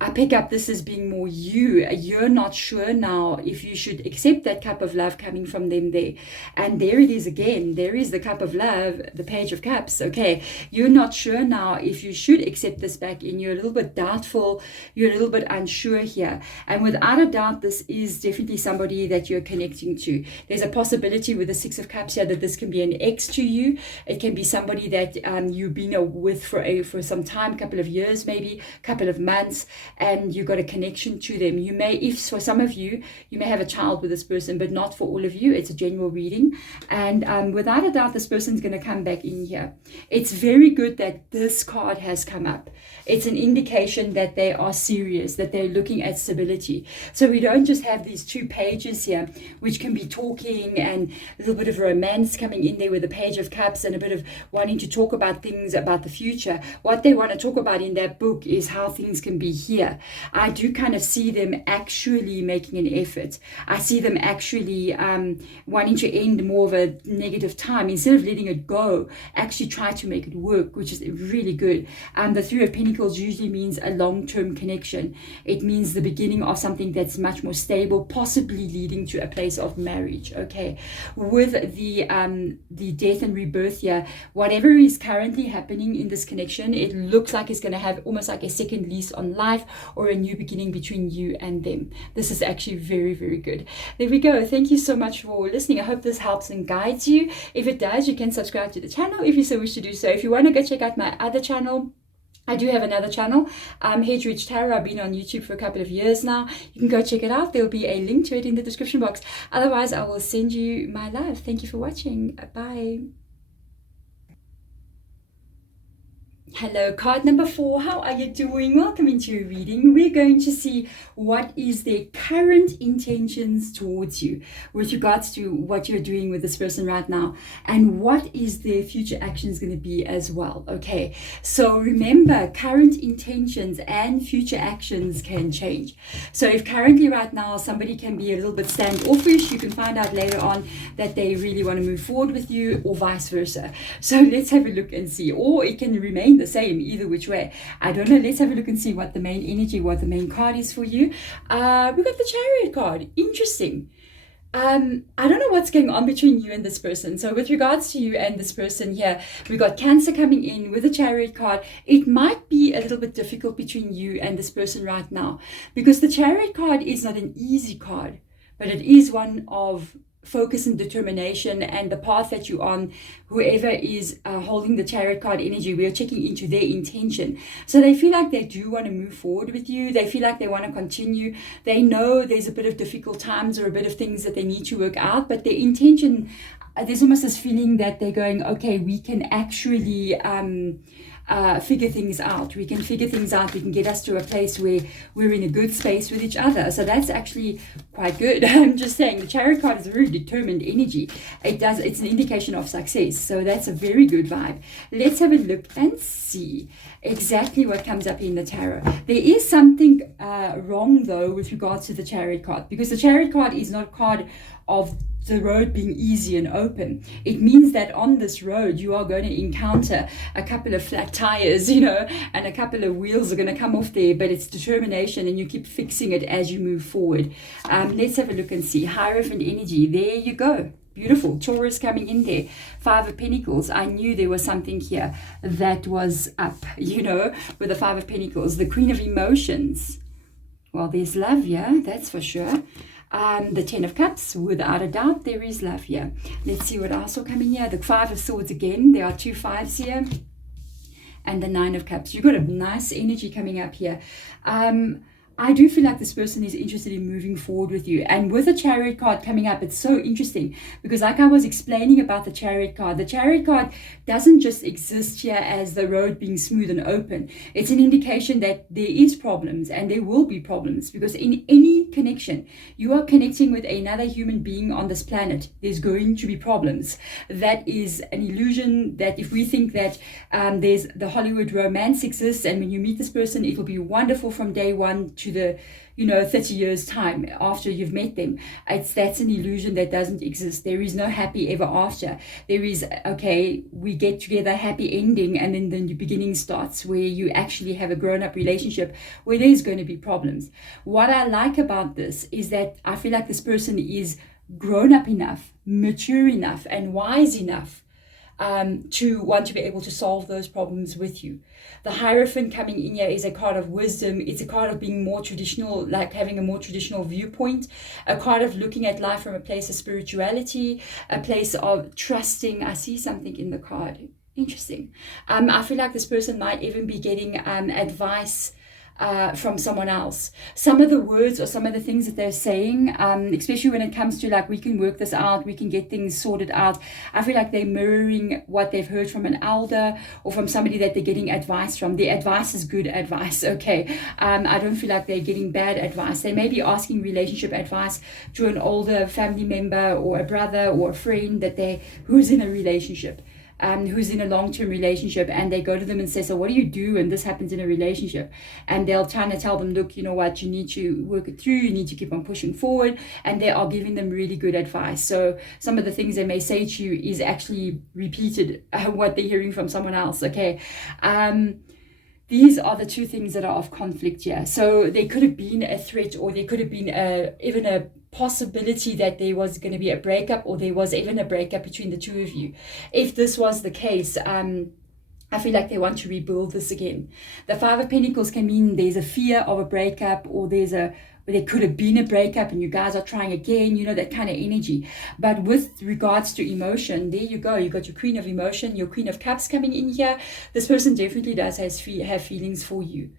I pick up this as being more you. You're not sure now if you should accept that cup of love coming from them there. And there it is again. There is the cup of love, the Page of Cups. Okay. You're not sure now if you should accept this back in. You're a little bit doubtful. You're a little bit unsure here. And without a doubt, this is definitely somebody that you're connecting to. There's a possibility with the Six of Cups here that this can be an ex to you. It can be somebody that you've been with for some time, couple of years, maybe couple of months, and you got a connection to them. You may, if for some of you, you may have a child with this person, but not for all of you. It's a general reading. And without a doubt, this person's going to come back in here. It's very good that this card has come up. It's an indication that they are serious, that they're looking at stability. So we don't just have these 2 pages here, which can be talking and a little bit of romance coming in there with the Page of Cups and a bit of wanting to talk about things about the future. What they want to talk about in that book is how things can be here. I do kind of see them actually making an effort. I see them actually wanting to end more of a negative time. Instead of letting it go, actually try to make it work, which is really good. The Three of Pentacles usually means a long-term connection. It means the beginning of something that's much more stable, possibly leading to a place of marriage. Okay, with the death and rebirth here, whatever is currently happening in this connection, it looks like it's going to have almost like a second lease on life, or a new beginning between you and them. This is actually very, very good. There we go. Thank you so much for listening. I hope this helps and guides you. If it does, you can subscribe to the channel if you so wish to do so. If you want to go check out my other channel, I do have another channel, Head Reach Tarot. I've been on YouTube for a couple of years now. You can go check it out. There will be a link to it in the description box. Otherwise, I will send you my love. Thank you for watching. Bye. Hello, card number 4. How are you doing? Welcome into your reading. We're going to see what is their current intentions towards you with regards to what you're doing with this person right now, and what is their future actions going to be as well. Okay, so remember, current intentions and future actions can change. So if currently right now somebody can be a little bit standoffish, you can find out later on that they really want to move forward with you, or vice versa. So let's have a look and see. Or it can remain the same, either which way. I don't know. Let's have a look and see what the main energy, what the main card is for you. We got the Chariot card. Interesting. I don't know what's going on between you and this person. So with regards to you and this person here, we got Cancer coming in with the Chariot card. It might be a little bit difficult between you and this person right now, because the Chariot card is not an easy card, but it is one of focus and determination, and the path that you're on. Whoever is holding the Chariot card energy, we are checking into their intention. So they feel like they do want to move forward with you. They feel like they want to continue. They know there's a bit of difficult times or a bit of things that they need to work out, but their intention, there's almost this feeling that they're going, okay, we can actually figure things out. We can figure things out. We can get us to a place where we're in a good space with each other. So that's actually quite good. I'm just saying the Chariot card is a very determined energy. It's an indication of success. So that's a very good vibe. Let's have a look and see exactly what comes up in the tarot. There is something wrong though with regards to the Chariot card, because the Chariot card is not a card of the road being easy and open. It means that on this road you are going to encounter a couple of flat tires, and a couple of wheels are going to come off there, but it's determination and you keep fixing it as you move forward. Let's have a look and see. Hierophant energy, there you go. Beautiful. Taurus coming in there. 5 of Pentacles. I knew there was something here that was up, with the 5 of Pentacles. The Queen of Emotions. Well, there's love, yeah, that's for sure. The 10 of Cups, without a doubt, there is love here. Let's see what else will come in here. The 5 of Swords again. There are 2 5s here. And the 9 of Cups. You've got a nice energy coming up here. I do feel like this person is interested in moving forward with you. And with the Chariot card coming up, it's so interesting because like I was explaining about the Chariot card doesn't just exist here as the road being smooth and open. It's an indication that there is problems and there will be problems, because in any connection, you are connecting with another human being on this planet, there's going to be problems. That is an illusion that if we think that there's the Hollywood romance exists and when you meet this person, it will be wonderful from day one to the 30 years time after you've met them, that's an illusion that doesn't exist. There is no happy ever after. There is, okay, we get together, happy ending, and then the beginning starts where you actually have a grown-up relationship where there's going to be problems. What I like about this is that I feel like this person is grown up enough, mature enough, and wise enough to want to be able to solve those problems with you. The Hierophant coming in here is a card of wisdom. It's a card of being more traditional, like having a more traditional viewpoint, a card of looking at life from a place of spirituality, a place of trusting. I see something in the card. Interesting. I feel like this person might even be getting advice from someone else. Some of the words or some of the things that they're saying, especially when it comes to like, we can work this out, we can get things sorted out. I feel like they're mirroring what they've heard from an elder or from somebody that they're getting advice from. The advice is good advice, okay? I don't feel like they're getting bad advice. They may be asking relationship advice to an older family member or a brother or a friend who's in a relationship. Who's in a long-term relationship, and they go to them and say, so what do you do when this happens in a relationship? And they'll try to tell them, look, you know what, you need to work it through, you need to keep on pushing forward, and they are giving them really good advice. So some of the things they may say to you is actually repeated what they're hearing from someone else, okay? These are the 2 things that are of conflict here. So there could have been a threat, or there could have been even a possibility that there was going to be a breakup, or there was even a breakup between the 2 of you. If this was the case, I feel like they want to rebuild this again. The 5 of Pentacles can mean there's a fear of a breakup, or there could have been a breakup and you guys are trying again, that kind of energy. But with regards to emotion, there you go. You got your Queen of Emotion, your Queen of Cups coming in here. This person definitely does have feelings for you.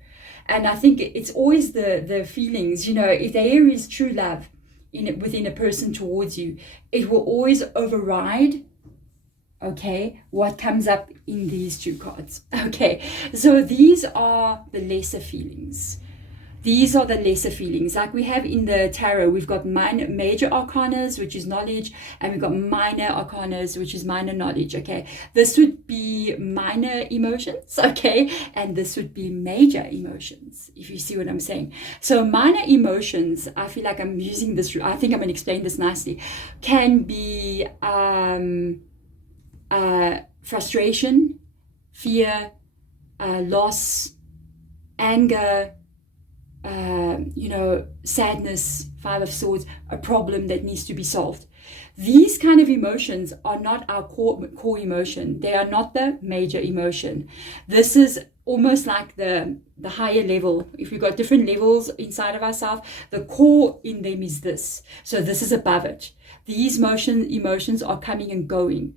And I think it's always the feelings, if there is true love within a person towards you, it will always override, okay, what comes up in these 2 cards. Okay, so these are the lesser feelings. These are the lesser feelings. Like we have in the tarot, we've got major arcanas, which is knowledge, and we've got minor arcanas, which is minor knowledge, okay? This would be minor emotions, okay? And this would be major emotions, if you see what I'm saying. So minor emotions, I feel like I'm using this, I think I'm going to explain this nicely, can be frustration, fear, loss, anger, sadness, 5 of Swords, a problem that needs to be solved. These kind of emotions are not our core emotion. They are not the major emotion. This is almost like the higher level. If we've got different levels inside of ourselves, the core in them is this. So this is above it. These emotions are coming and going.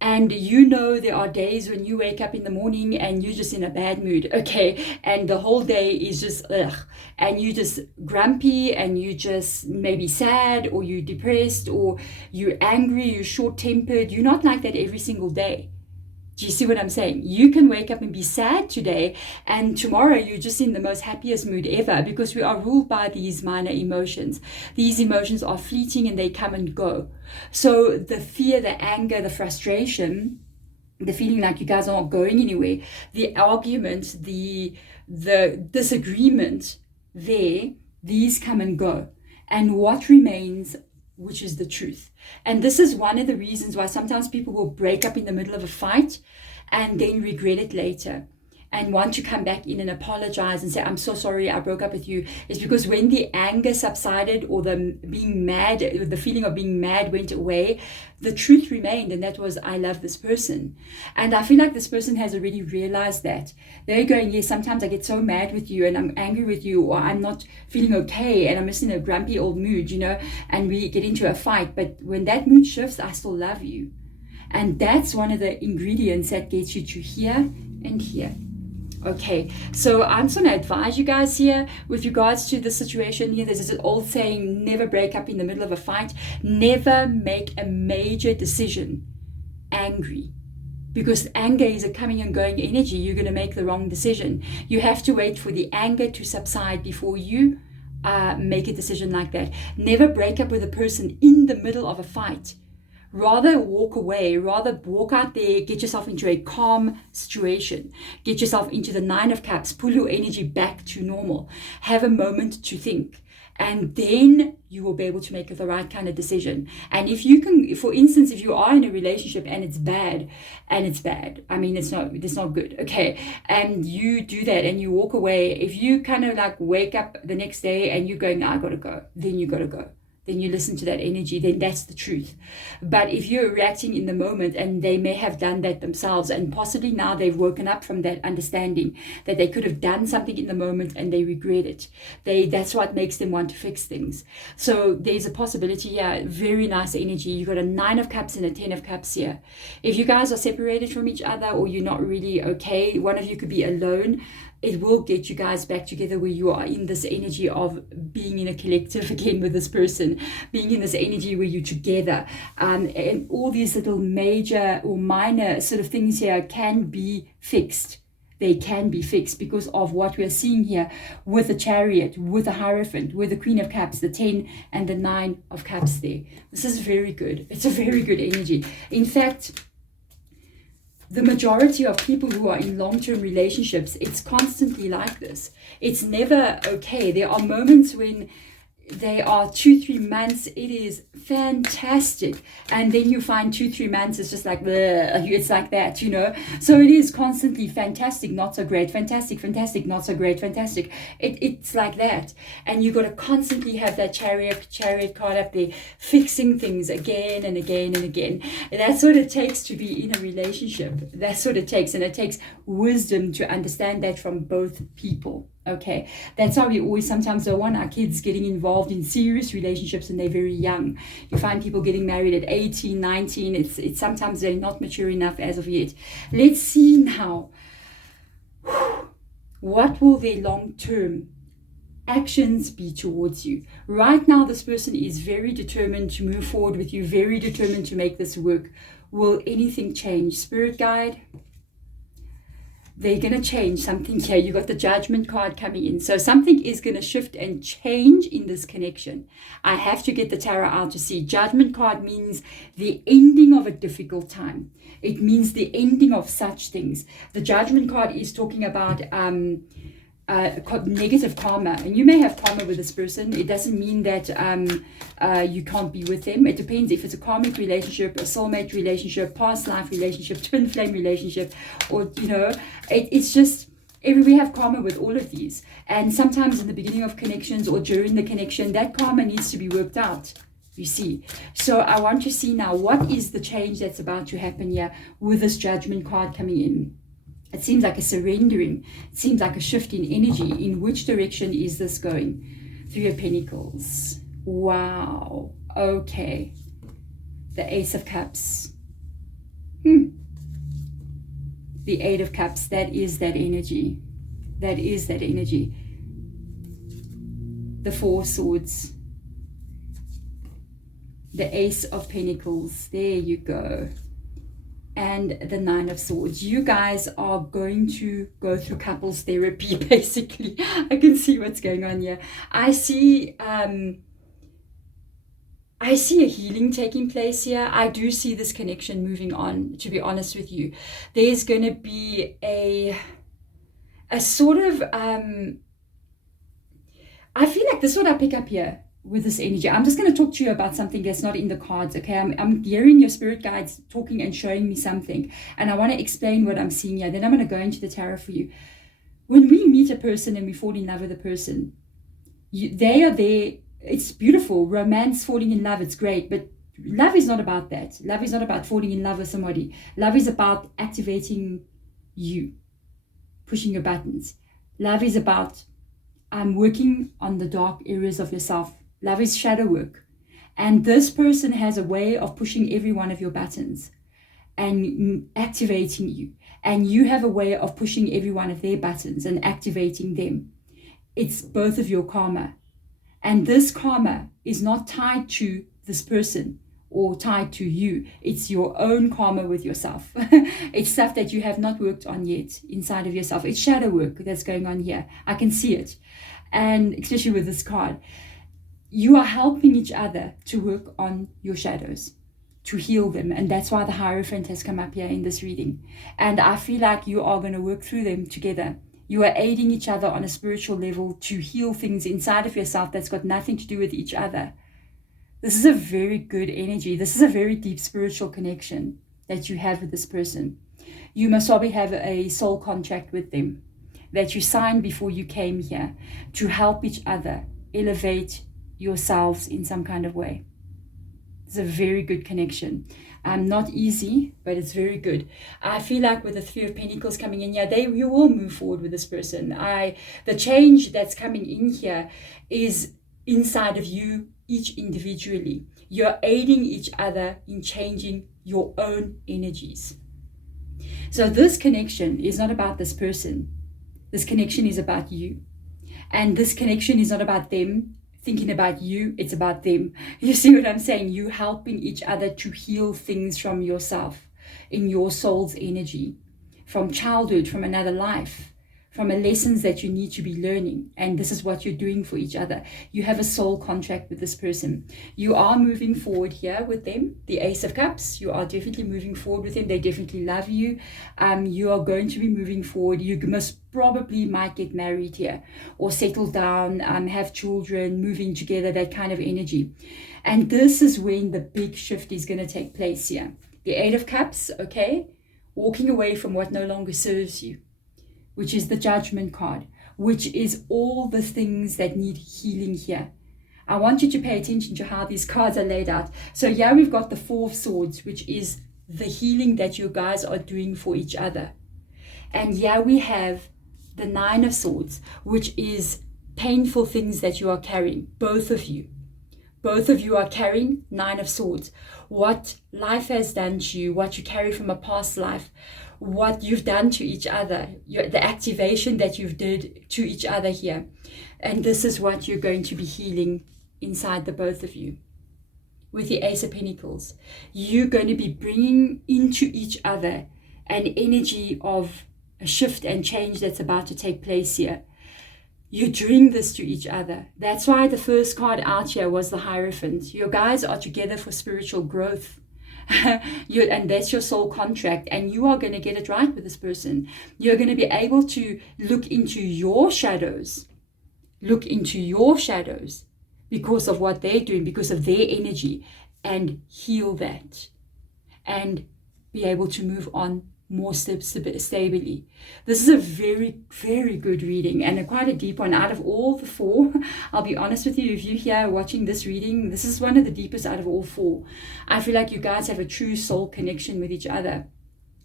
And you know there are days when you wake up in the morning and you're just in a bad mood, okay? And the whole day is just ugh. And you just grumpy, and you just maybe sad, or you're depressed, or you're angry, you're short-tempered. You're not like that every single day. Do you see what I'm saying? You can wake up and be sad today, and tomorrow you're just in the most happiest mood ever, because we are ruled by these minor emotions. These emotions are fleeting and they come and go. So the fear, the anger, the frustration, the feeling like you guys are not going anywhere, the argument, the disagreement there, these come and go. And what remains, which is the truth. And this is one of the reasons why sometimes people will break up in the middle of a fight and then regret it later and want to come back in and apologize and say, I'm so sorry I broke up with you. Is because when the anger subsided, or the being mad, the feeling of being mad went away, the truth remained, and that was, I love this person. And I feel like this person has already realized that. They're going, yes, sometimes I get so mad with you and I'm angry with you, or I'm not feeling okay and I'm just in a grumpy old mood, and we get into a fight. But when that mood shifts, I still love you. And that's one of the ingredients that gets you to here and here. Okay, so I'm just going to advise you guys here with regards to the situation here. There's this old saying, never break up in the middle of a fight. Never make a major decision angry, because anger is a coming and going energy. You're going to make the wrong decision. You have to wait for the anger to subside before you make a decision like that. Never break up with a person in the middle of a fight. Rather walk away, rather walk out there, get yourself into a calm situation, get yourself into the 9 of Cups, pull your energy back to normal, have a moment to think, and then you will be able to make the right kind of decision. And if you can, for instance, if you are in a relationship and it's bad, I mean, it's not good, okay, and you do that and you walk away, if you kind of like wake up the next day and you're going, no, I gotta go, then you gotta go. Then you listen to that energy, then that's the truth. But if you're reacting in the moment, and they may have done that themselves, and possibly now they've woken up from that understanding that they could have done something in the moment and they regret it. That's what makes them want to fix things. So there's a possibility here, very nice energy. You got a 9 of Cups and a 10 of Cups here. If you guys are separated from each other, or you're not really okay, one of you could be alone, it will get you guys back together, where you are in this energy of being in a collective again with this person, being in this energy where you're together. And all these little major or minor sort of things here can be fixed. They can be fixed because of what we are seeing here with the Chariot, with the Hierophant, with the Queen of Cups, the 10 and the 9 of Cups there. This is very good. It's a very good energy. In fact, the majority of people who are in long-term relationships, it's constantly like this. It's never okay. There are moments when they are 2-3 months, it is fantastic, and then you find 2-3 months it's just like bleh, it's like that, so it is constantly fantastic, not so great, fantastic, not so great, fantastic. It's like that, and you got to constantly have that chariot card up there, fixing things again and again and again. That's what it takes to be in a relationship. That's what it takes, and it takes wisdom to understand that from both people. Okay, that's why we always sometimes don't want our kids getting involved in serious relationships when they're very young. You find people getting married at 18, 19. It's sometimes they're not mature enough as of yet. Let's see now. What will their long-term actions be towards you? Right now, this person is very determined to move forward with you, very determined to make this work. Will anything change? Spirit guide? They're going to change something here. You got the Judgment card coming in. So something is going to shift and change in this connection. I have to get the tarot out to see. Judgment card means the ending of a difficult time. It means the ending of such things. The Judgment card is talking about negative karma, and you may have karma with this person. It doesn't mean that you can't be with them. It depends if it's a karmic relationship, a soulmate relationship, past life relationship, twin flame relationship, or it's just we have karma with all of these, and sometimes in the beginning of connections or during the connection, that karma needs to be worked out, you see. So I want to see now, what is the change that's about to happen here with this Judgment card coming in? It seems like a surrendering. It seems like a shift in energy. In which direction is this going? 3 of Pentacles. Wow. Okay. The Ace of Cups. The Eight of Cups, that is that energy. That is that energy. The Four of Swords. The Ace of Pentacles. There you go. And the Nine of Swords. You guys are going to go through couples therapy, basically. I can see what's going on here. I see a healing taking place here. I do see this connection moving on, to be honest with you. There's going to be a sort of, I feel like this is what I pick up here with this energy. I'm just going to talk to you about something that's not in the cards, okay? I'm hearing your spirit guides talking and showing me something, and I want to explain what I'm seeing here. Then I'm going to go into the tarot for you. When we meet a person and we fall in love with a person, they are there. It's beautiful. Romance, falling in love, it's great. But love is not about that. Love is not about falling in love with somebody. Love is about activating you, pushing your buttons. Love is about working on the dark areas of yourself. Love is shadow work. And this person has a way of pushing every one of your buttons and activating you. And you have a way of pushing every one of their buttons and activating them. It's both of your karma. And this karma is not tied to this person or tied to you. It's your own karma with yourself. It's stuff that you have not worked on yet inside of yourself. It's shadow work that's going on here. I can see it. And especially with this card, you are helping each other to work on your shadows, to heal them. And that's why the Hierophant has come up here in this reading. And I feel like you are going to work through them together. You are aiding each other on a spiritual level to heal things inside of yourself that's got nothing to do with each other. This is a very good energy. This is a very deep spiritual connection that you have with this person. You must probably have a soul contract with them that you signed before you came here to help each other elevate yourselves in some kind of way. It's a very good connection. Not easy, but it's very good. I feel like with the Three of Pentacles coming in here, you will move forward with this person. The change that's coming in here is inside of you, each individually. You're aiding each other in changing your own energies. So this connection is not about this person. This connection is about you. And this connection is not about them thinking about you, it's about them. You see what I'm saying? You helping each other to heal things from yourself, in your soul's energy, from childhood, from another life, from lessons that you need to be learning. And this is what you're doing for each other. You have a soul contract with this person. You are moving forward here with them. The Ace of Cups, you are definitely moving forward with them. They definitely love you. You are going to be moving forward. You might get married here or settle down, have children, moving together, that kind of energy. And this is when the big shift is going to take place here. The Eight of Cups, okay, walking away from what no longer serves you, which is the Judgment card, which is all the things that need healing here. I want you to pay attention to how these cards are laid out. So here we've got the Four of Swords, which is the healing that you guys are doing for each other. And here we have the Nine of Swords, which is painful things that you are carrying, both of you. Both of you are carrying Nine of Swords. What life has done to you, what you carry from a past life, what you've done to each other, the activation that you've did to each other here. And this is what you're going to be healing inside the both of you. With the Ace of Pentacles, you're going to be bringing into each other an energy of a shift and change that's about to take place here. You're doing this to each other. That's why the first card out here was the Hierophant. You guys are together for spiritual growth. And that's your soul contract, and you are going to get it right with this person. You're going to be able to look into your shadows because of what they're doing, because of their energy, and heal that and be able to move on more stably. This is a very, very good reading, and quite a deep one. Out of all the four, I'll be honest with you, if you're here watching this reading, this is one of the deepest out of all four. I feel like you guys have a true soul connection with each other.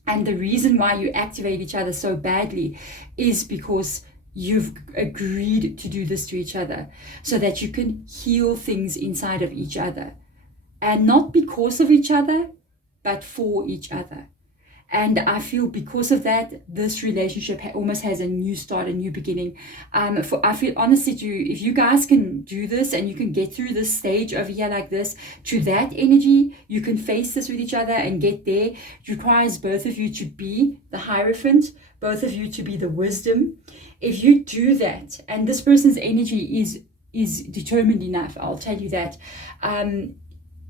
And the reason why you activate each other so badly is because you've agreed to do this to each other so that you can heal things inside of each other. And not because of each other, but for each other. And I feel because of that, this relationship almost has a new start, a new beginning. I feel honestly, if you guys can do this and you can get through this stage over here like this to that energy, you can face this with each other and get there. It requires both of you to be the Hierophant, both of you to be the wisdom. If you do that, and this person's energy is determined enough, I'll tell you that,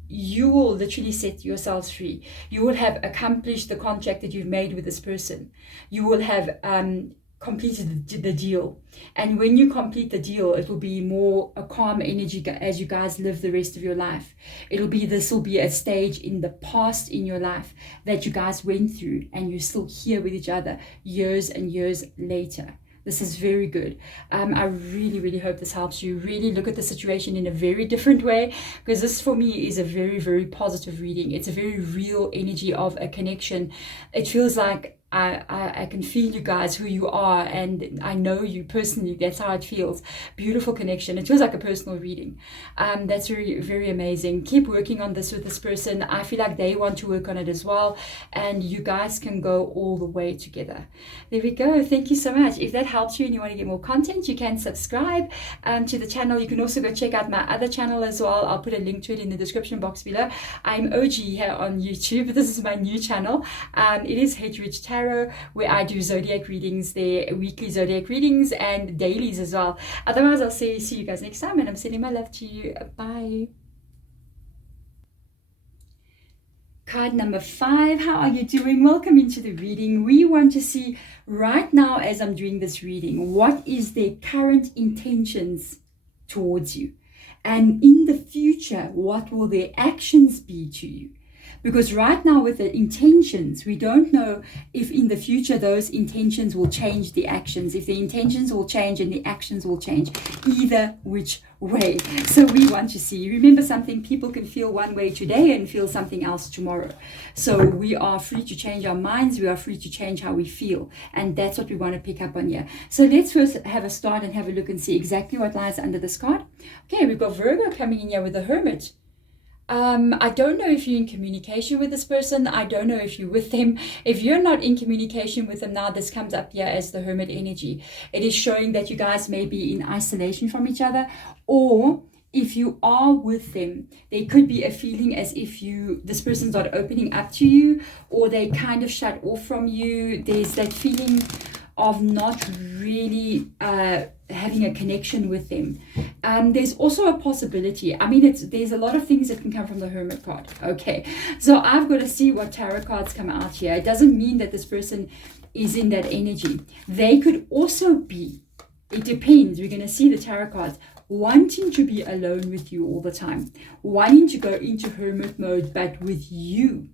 you will literally set yourselves free. You will have accomplished the contract that you've made with this person. You will have completed the deal. And when you complete the deal, it will be more a calm energy as you guys live the rest of your life. This will be a stage in the past in your life that you guys went through, and you're still here with each other years and years later. This is very good. I really, really hope this helps you really look at the situation in a very different way, because this for me is a very, very positive reading. It's a very real energy of a connection. It feels like I can feel you guys, who you are, and I know you personally. That's how it feels. Beautiful connection. It feels like a personal reading. That's very, very amazing. Keep working on this with this person. I feel like they want to work on it as well, and you guys can go all the way together. There we go. Thank you so much. If that helps you and you want to get more content, you can subscribe to the channel. You can also go check out my other channel as well. I'll put a link to it in the description box below. I'm OG here on YouTube. This is my new channel. It is Hate Rich Tarot, where I do zodiac readings, their weekly zodiac readings and dailies as well. Otherwise, I'll see you guys next time, and I'm sending my love to you. Bye. Card number 5, how are you doing? Welcome into the reading. We want to see right now, as I'm doing this reading, what is their current intentions towards you, and in the future, what will their actions be to you? Because right now with the intentions, we don't know if in the future those intentions will change the actions, if the intentions will change and the actions will change, either which way. So we want to see, remember something, people can feel one way today and feel something else tomorrow. So we are free to change our minds, we are free to change how we feel, and that's what we want to pick up on here. So let's first have a start and have a look and see exactly what lies under this card. Okay, we've got Virgo coming in here with the Hermit. I don't know if you're in communication with this person. I don't know if you're with them. If you're not in communication with them now, this comes up here as the Hermit energy. It is showing that you guys may be in isolation from each other, or if you are with them, there could be a feeling as if this person's not opening up to you, or they kind of shut off from you. There's that feeling of not really having a connection with them. There's also a possibility, I mean, there's a lot of things that can come from the Hermit card. Okay, so I've got to see what tarot cards come out here. It doesn't mean that this person is in that energy. They could also be, it depends, we're going to see the tarot cards, wanting to be alone with you all the time, wanting to go into hermit mode, but with you.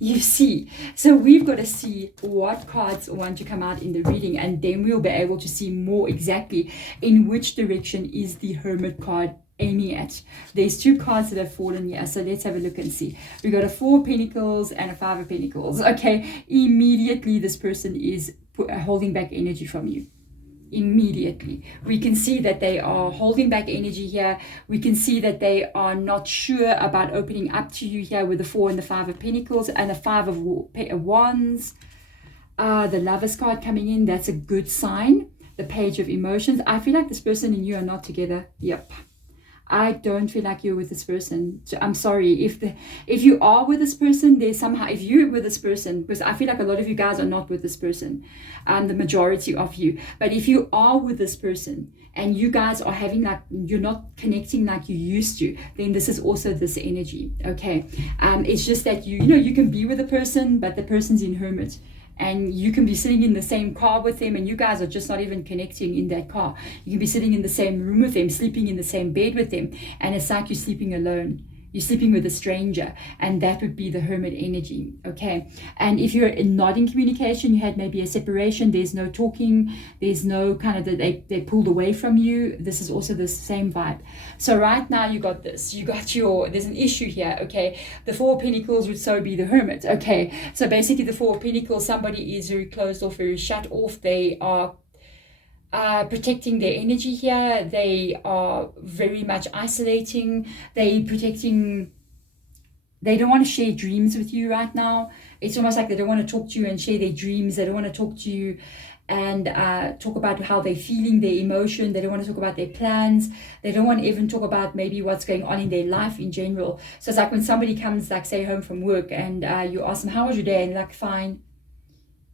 You see, so we've got to see what cards want to come out in the reading, and then we'll be able to see more exactly in which direction is the Hermit card aiming at. There's 2 cards that have fallen here, so let's have a look and see. We got a 4 of Pentacles and a 5 of Pentacles. Okay, immediately this person is holding back energy from you. Immediately we can see that they are holding back energy here. We can see that they are not sure about opening up to you here with the 4 and the 5 of Pentacles and the 5 of Wands. The Lovers card coming in, that's a good sign. The Page of Emotions. I feel like this person and you are not together. Yep, I don't feel like you're with this person. So I'm sorry if you are with this person, there's somehow, if you're with this person, because I feel like a lot of you guys are not with this person, the majority of you. But if you are with this person and you guys are having like, you're not connecting like you used to, then this is also this energy. Okay, it's just that you know you can be with a person, but the person's in hermit. And you can be sitting in the same car with them, and you guys are just not even connecting in that car. You can be sitting in the same room with them, sleeping in the same bed with them, and it's like you're sleeping alone. You're sleeping with a stranger, and that would be the Hermit energy. Okay, and if you're not in communication, you had maybe a separation, there's no talking, there's no kind of that they pulled away from you, this is also the same vibe. So right now you got this, there's an issue here. Okay, the 4 of Pentacles would so be the Hermit. Okay, so basically the 4 of Pentacles, somebody is very closed off, very shut off. They are protecting their energy here. They are very much isolating. They protecting they don't want to share dreams with you right now. It's almost like they don't want to talk to you and share their dreams. They don't want to talk to you and talk about how they're feeling, their emotion. They don't want to talk about their plans. They don't want to even talk about maybe what's going on in their life in general. So it's like when somebody comes, like say home from work, and you ask them, how was your day? And they're like, fine.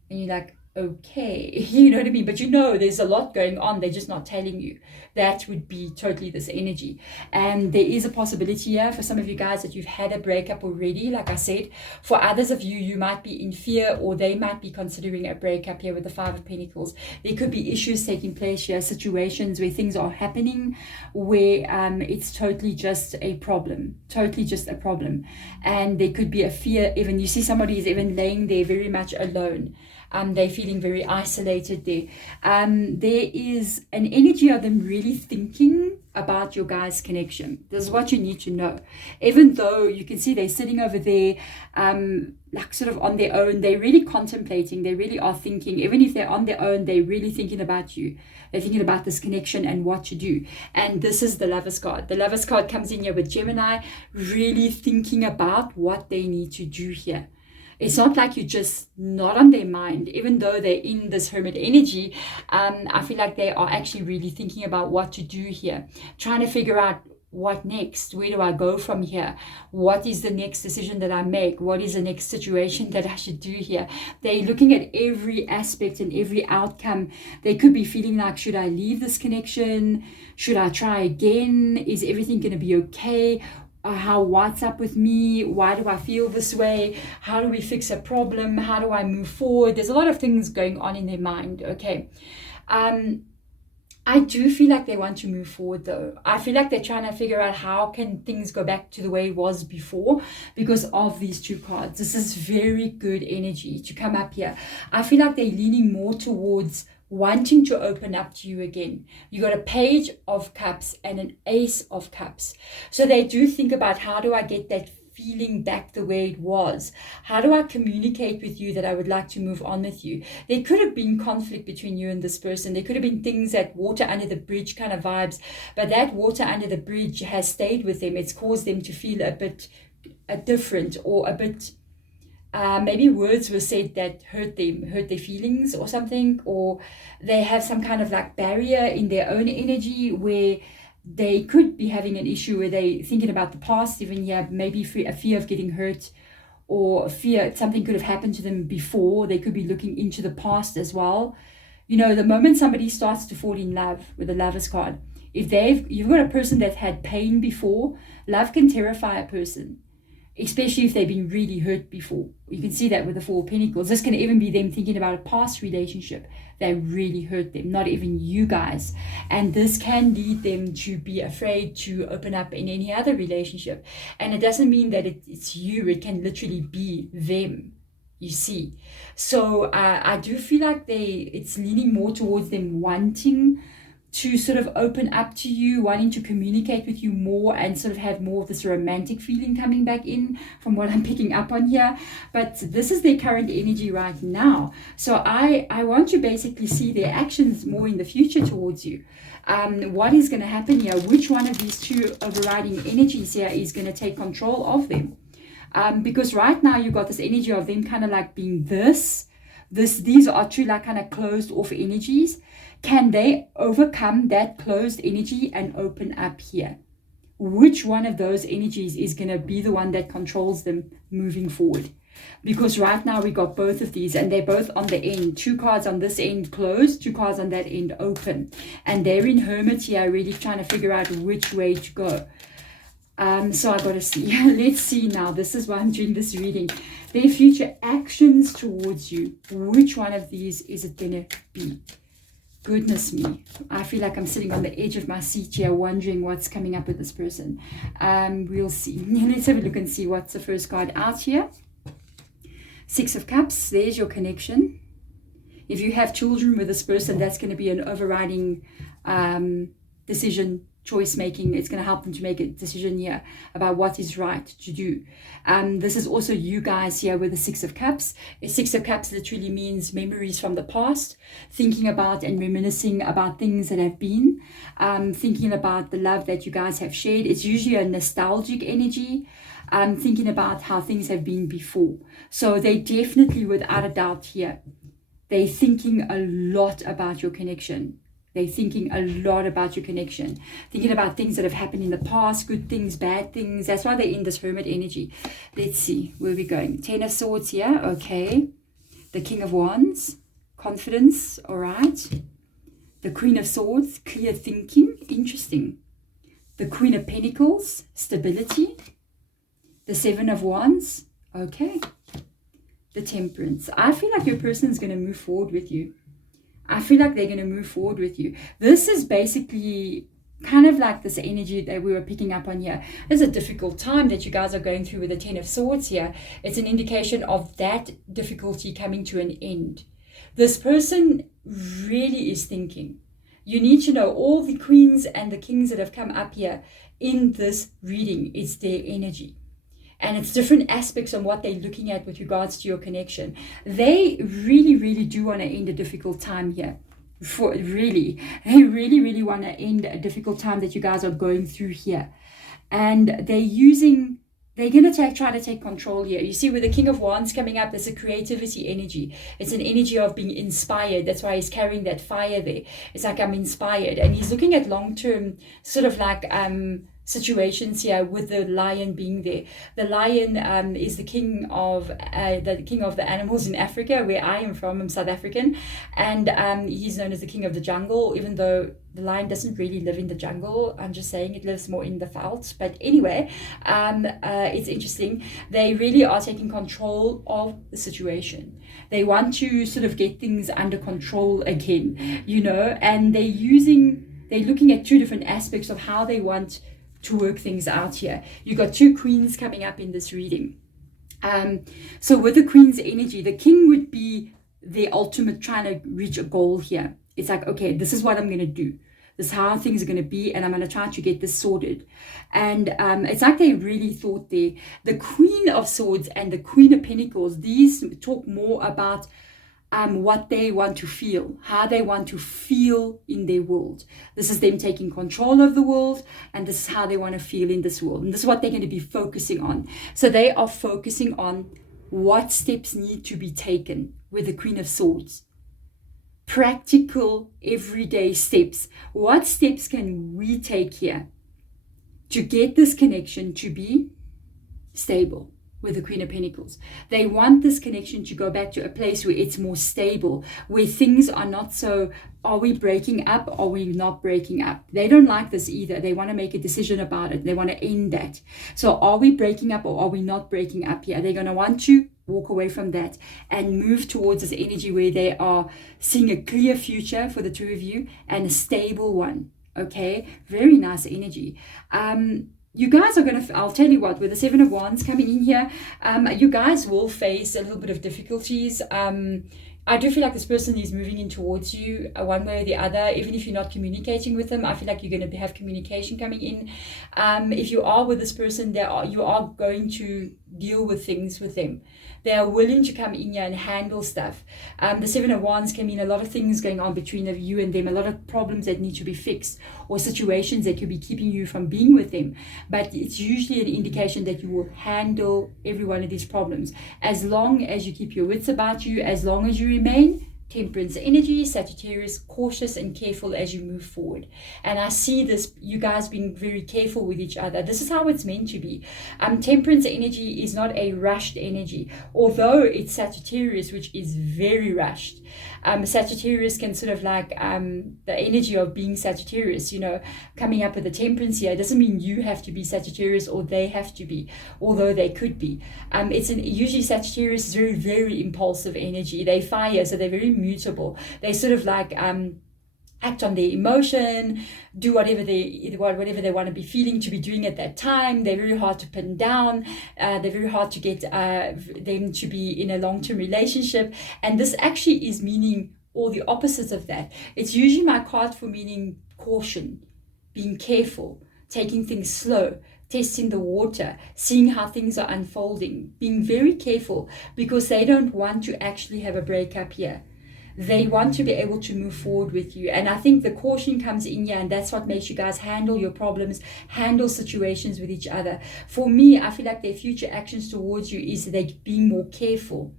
And you're like, okay, you know what I mean? But you know there's a lot going on, they're just not telling you. That would be totally this energy. And there is a possibility here for some of you guys that you've had a breakup already, like I said. For others of you, you might be in fear, or they might be considering a breakup here with the Five of Pentacles. There could be issues taking place here, situations where things are happening where it's totally just a problem, and there could be a fear. Even you see somebody is even laying there very much alone. They're feeling very isolated there. There is an energy of them really thinking about your guys' connection. This is what you need to know. Even though you can see they're sitting over there, like sort of on their own, they're really contemplating, they really are thinking. Even if they're on their own, they're really thinking about you. They're thinking about this connection and what to do. And this is the Lovers card. The Lovers card comes in here with Gemini, really thinking about what they need to do here. It's not like you're just not on their mind, even though they're in this Hermit energy. I feel like they are actually really thinking about what to do here, trying to figure out what next, where do I go from here, what is the next decision that I make, what is the next situation that I should do here. They're looking at every aspect and every outcome. They could be feeling like, should I leave this connection? Should I try again? Is everything going to be okay? What's up with me? Why do I feel this way? How do we fix a problem? How do I move forward? There's a lot of things going on in their mind. Okay. I do feel like they want to move forward though. I feel like they're trying to figure out how can things go back to the way it was before because of these two cards. This is very good energy to come up here. I feel like they're leaning more towards wanting to open up to you again. You got a Page of Cups and an Ace of Cups. So they do think about, how do I get that feeling back the way it was? How do I communicate with you that I would like to move on with you? There could have been conflict between you and this person. There could have been things that water under the bridge kind of vibes, but that water under the bridge has stayed with them. It's caused them to feel a bit different, or a bit maybe words were said that hurt their feelings or something, or they have some kind of like barrier in their own energy where they could be having an issue where they thinking about the past, even maybe a fear of getting hurt, or fear something could have happened to them before. They could be looking into the past as well. You know, the moment somebody starts to fall in love with the Lovers card, if you've got a person that had pain before, love can terrify a person, especially if they've been really hurt before. You can see that with the Four of Pentacles. This can even be them thinking about a past relationship that really hurt them, not even you guys. And this can lead them to be afraid to open up in any other relationship. And it doesn't mean that it's you. It can literally be them, you see. So I do feel like it's leaning more towards them wanting to sort of open up to you, wanting to communicate with you more and sort of have more of this romantic feeling coming back in from what I'm picking up on here. But this is their current energy right now. So I want to basically see their actions more in the future towards you. What is going to happen here? Which one of these two overriding energies here is going to take control of them? Because right now you've got this energy of them kind of like being these are two like kind of closed off energies. Can they overcome that closed energy and open up here? Which one of those energies is going to be the one that controls them moving forward? Because right now we got both of these and they're both on the end. Two cards on this end closed, two cards on that end open. And they're in Hermit here, really trying to figure out which way to go. So I got to see. Let's see now. This is why I'm doing this reading. Their future actions towards you. Which one of these is it going to be? Goodness me. I feel like I'm sitting on the edge of my seat here wondering what's coming up with this person. We'll see. Let's have a look and see what's the first card out here. Six of Cups. There's your connection. If you have children with this person, that's going to be an overriding decision, choice making. It's going to help them to make a decision here about what is right to do. This is also you guys here with the Six of Cups. A Six of Cups literally means memories from the past, thinking about and reminiscing about things that have been, thinking about the love that you guys have shared. It's usually a nostalgic energy. thinking about how things have been before. So they definitely, without a doubt here, they're thinking a lot about your connection. They're thinking a lot about your connection, thinking about things that have happened in the past, good things, bad things. That's why they're in this hermit energy. Let's see, where are we going? 10 of Swords here, okay. The King of Wands, confidence, all right. The Queen of Swords, clear thinking, interesting. The Queen of Pentacles, stability. The Seven of Wands, okay. The Temperance. I feel like your person is going to move forward with you. I feel like they're going to move forward with you. This is basically kind of like this energy that we were picking up on here. It's a difficult time that you guys are going through with the 10 of Swords here. It's an indication of that difficulty coming to an end. This person really is thinking. You need to know all the queens and the kings that have come up here in this reading. It's their energy. And it's different aspects on what they're looking at with regards to your connection. They really, really do want to end a difficult time here. They really want to end a difficult time that you guys are going through here. And they're going to try to take control here. You see, with the King of Wands coming up, there's a creativity energy. It's an energy of being inspired. That's why he's carrying that fire there. It's like, I'm inspired. And he's looking at long-term, sort of like situations here, with the lion being there. The lion is the king of the animals in Africa, where I am from. I'm South African, and he's known as the king of the jungle, even though the lion doesn't really live in the jungle. I'm just saying it lives more in the veldt. But anyway, it's interesting. They really are taking control of the situation. They want to sort of get things under control again, you know, and they're looking at two different aspects of how they want to work things out here. You got two queens coming up in this reading. So with the queen's energy, the king would be the ultimate trying to reach a goal here. It's like, okay, this is what I'm going to do. This is how things are going to be, and I'm going to try to get this sorted. And it's like they really thought the Queen of Swords and the Queen of Pentacles, these talk more about what they want to feel, how they want to feel in their world. This is them taking control of the world, and this is how they want to feel in this world. And this is what they're going to be focusing on. So they are focusing on what steps need to be taken with the Queen of Swords. Practical, everyday steps. What steps can we take here to get this connection to be stable? With the Queen of Pentacles, they want this connection to go back to a place where it's more stable, where things are not so, are we breaking up, are we not breaking up? They don't like this either. They want to make a decision about it. They want to end that. So are we breaking up or are we not breaking up here? They're going to want to walk away from that and move towards this energy where they are seeing a clear future for the two of you and a stable one. Okay, very nice energy. You guys are going to, I'll tell you what, with the Seven of Wands coming in here, you guys will face a little bit of difficulties. I do feel like this person is moving in towards you one way or the other. Even if you're not communicating with them, I feel like you're going to have communication coming in. If you are with this person, you are going to deal with things with them. They are willing to come in here and handle stuff. The Seven of Wands can mean a lot of things going on between you and them, a lot of problems that need to be fixed, or situations that could be keeping you from being with them. But it's usually an indication that you will handle every one of these problems. As long as you keep your wits about you, as long as you remain Temperance energy, Sagittarius, cautious and careful as you move forward. And I see this, you guys being very careful with each other. This is how it's meant to be. Temperance energy is not a rushed energy, although it's Sagittarius, which is very rushed. Sagittarius can sort of like the energy of being Sagittarius, you know, coming up with the temperance here. It doesn't mean you have to be Sagittarius or they have to be, although they could be. Usually Sagittarius is very, very impulsive energy. They fire, so they're very mutable. They sort of like act on their emotion, do whatever they want to be feeling to be doing at that time. They're very hard to pin down. They're very hard to get them to be in a long-term relationship. And this actually is meaning all the opposites of that. It's usually my card for meaning caution, being careful, taking things slow, testing the water, seeing how things are unfolding, being very careful because they don't want to actually have a breakup here. They want to be able to move forward with you. And I think the caution comes in here, and that's what makes you guys handle your problems, handle situations with each other. For me, I feel like their future actions towards you is they being more careful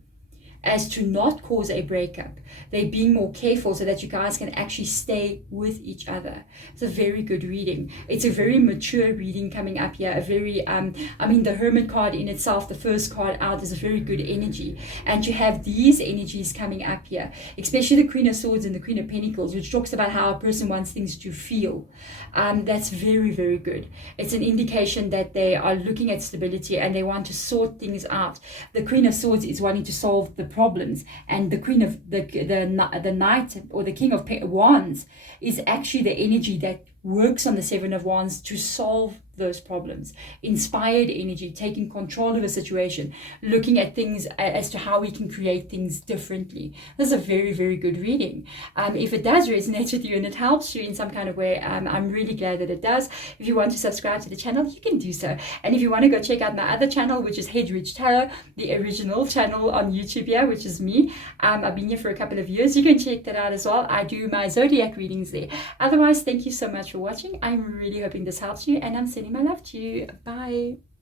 as to not cause a breakup. They're being more careful so that you guys can actually stay with each other. It's a very good reading. It's a very mature reading coming up here. A very, I mean, the Hermit card in itself, the first card out, is a very good energy. And you have these energies coming up here, especially the Queen of Swords and the Queen of Pentacles, which talks about how a person wants things to feel. That's very, very good. It's an indication that they are looking at stability and they want to sort things out. The Queen of Swords is wanting to solve the problems, and the Queen of the Knight or the King of Wands is actually the energy that works on the Seven of Wands to solve those problems. Inspired energy, taking control of a situation, looking at things as to how we can create things differently. This is a very, very good reading. If it does resonate with you and it helps you in some kind of way, I'm really glad that it does. If you want to subscribe to the channel, you can do so. And if you want to go check out my other channel, which is Head Rich Tarot, the original channel on YouTube here, which is me. I've been here for a couple of years. You can check that out as well. I do my zodiac readings there. Otherwise, thank you so much for watching. I'm really hoping this helps you, and I'm sending my love to you. Bye.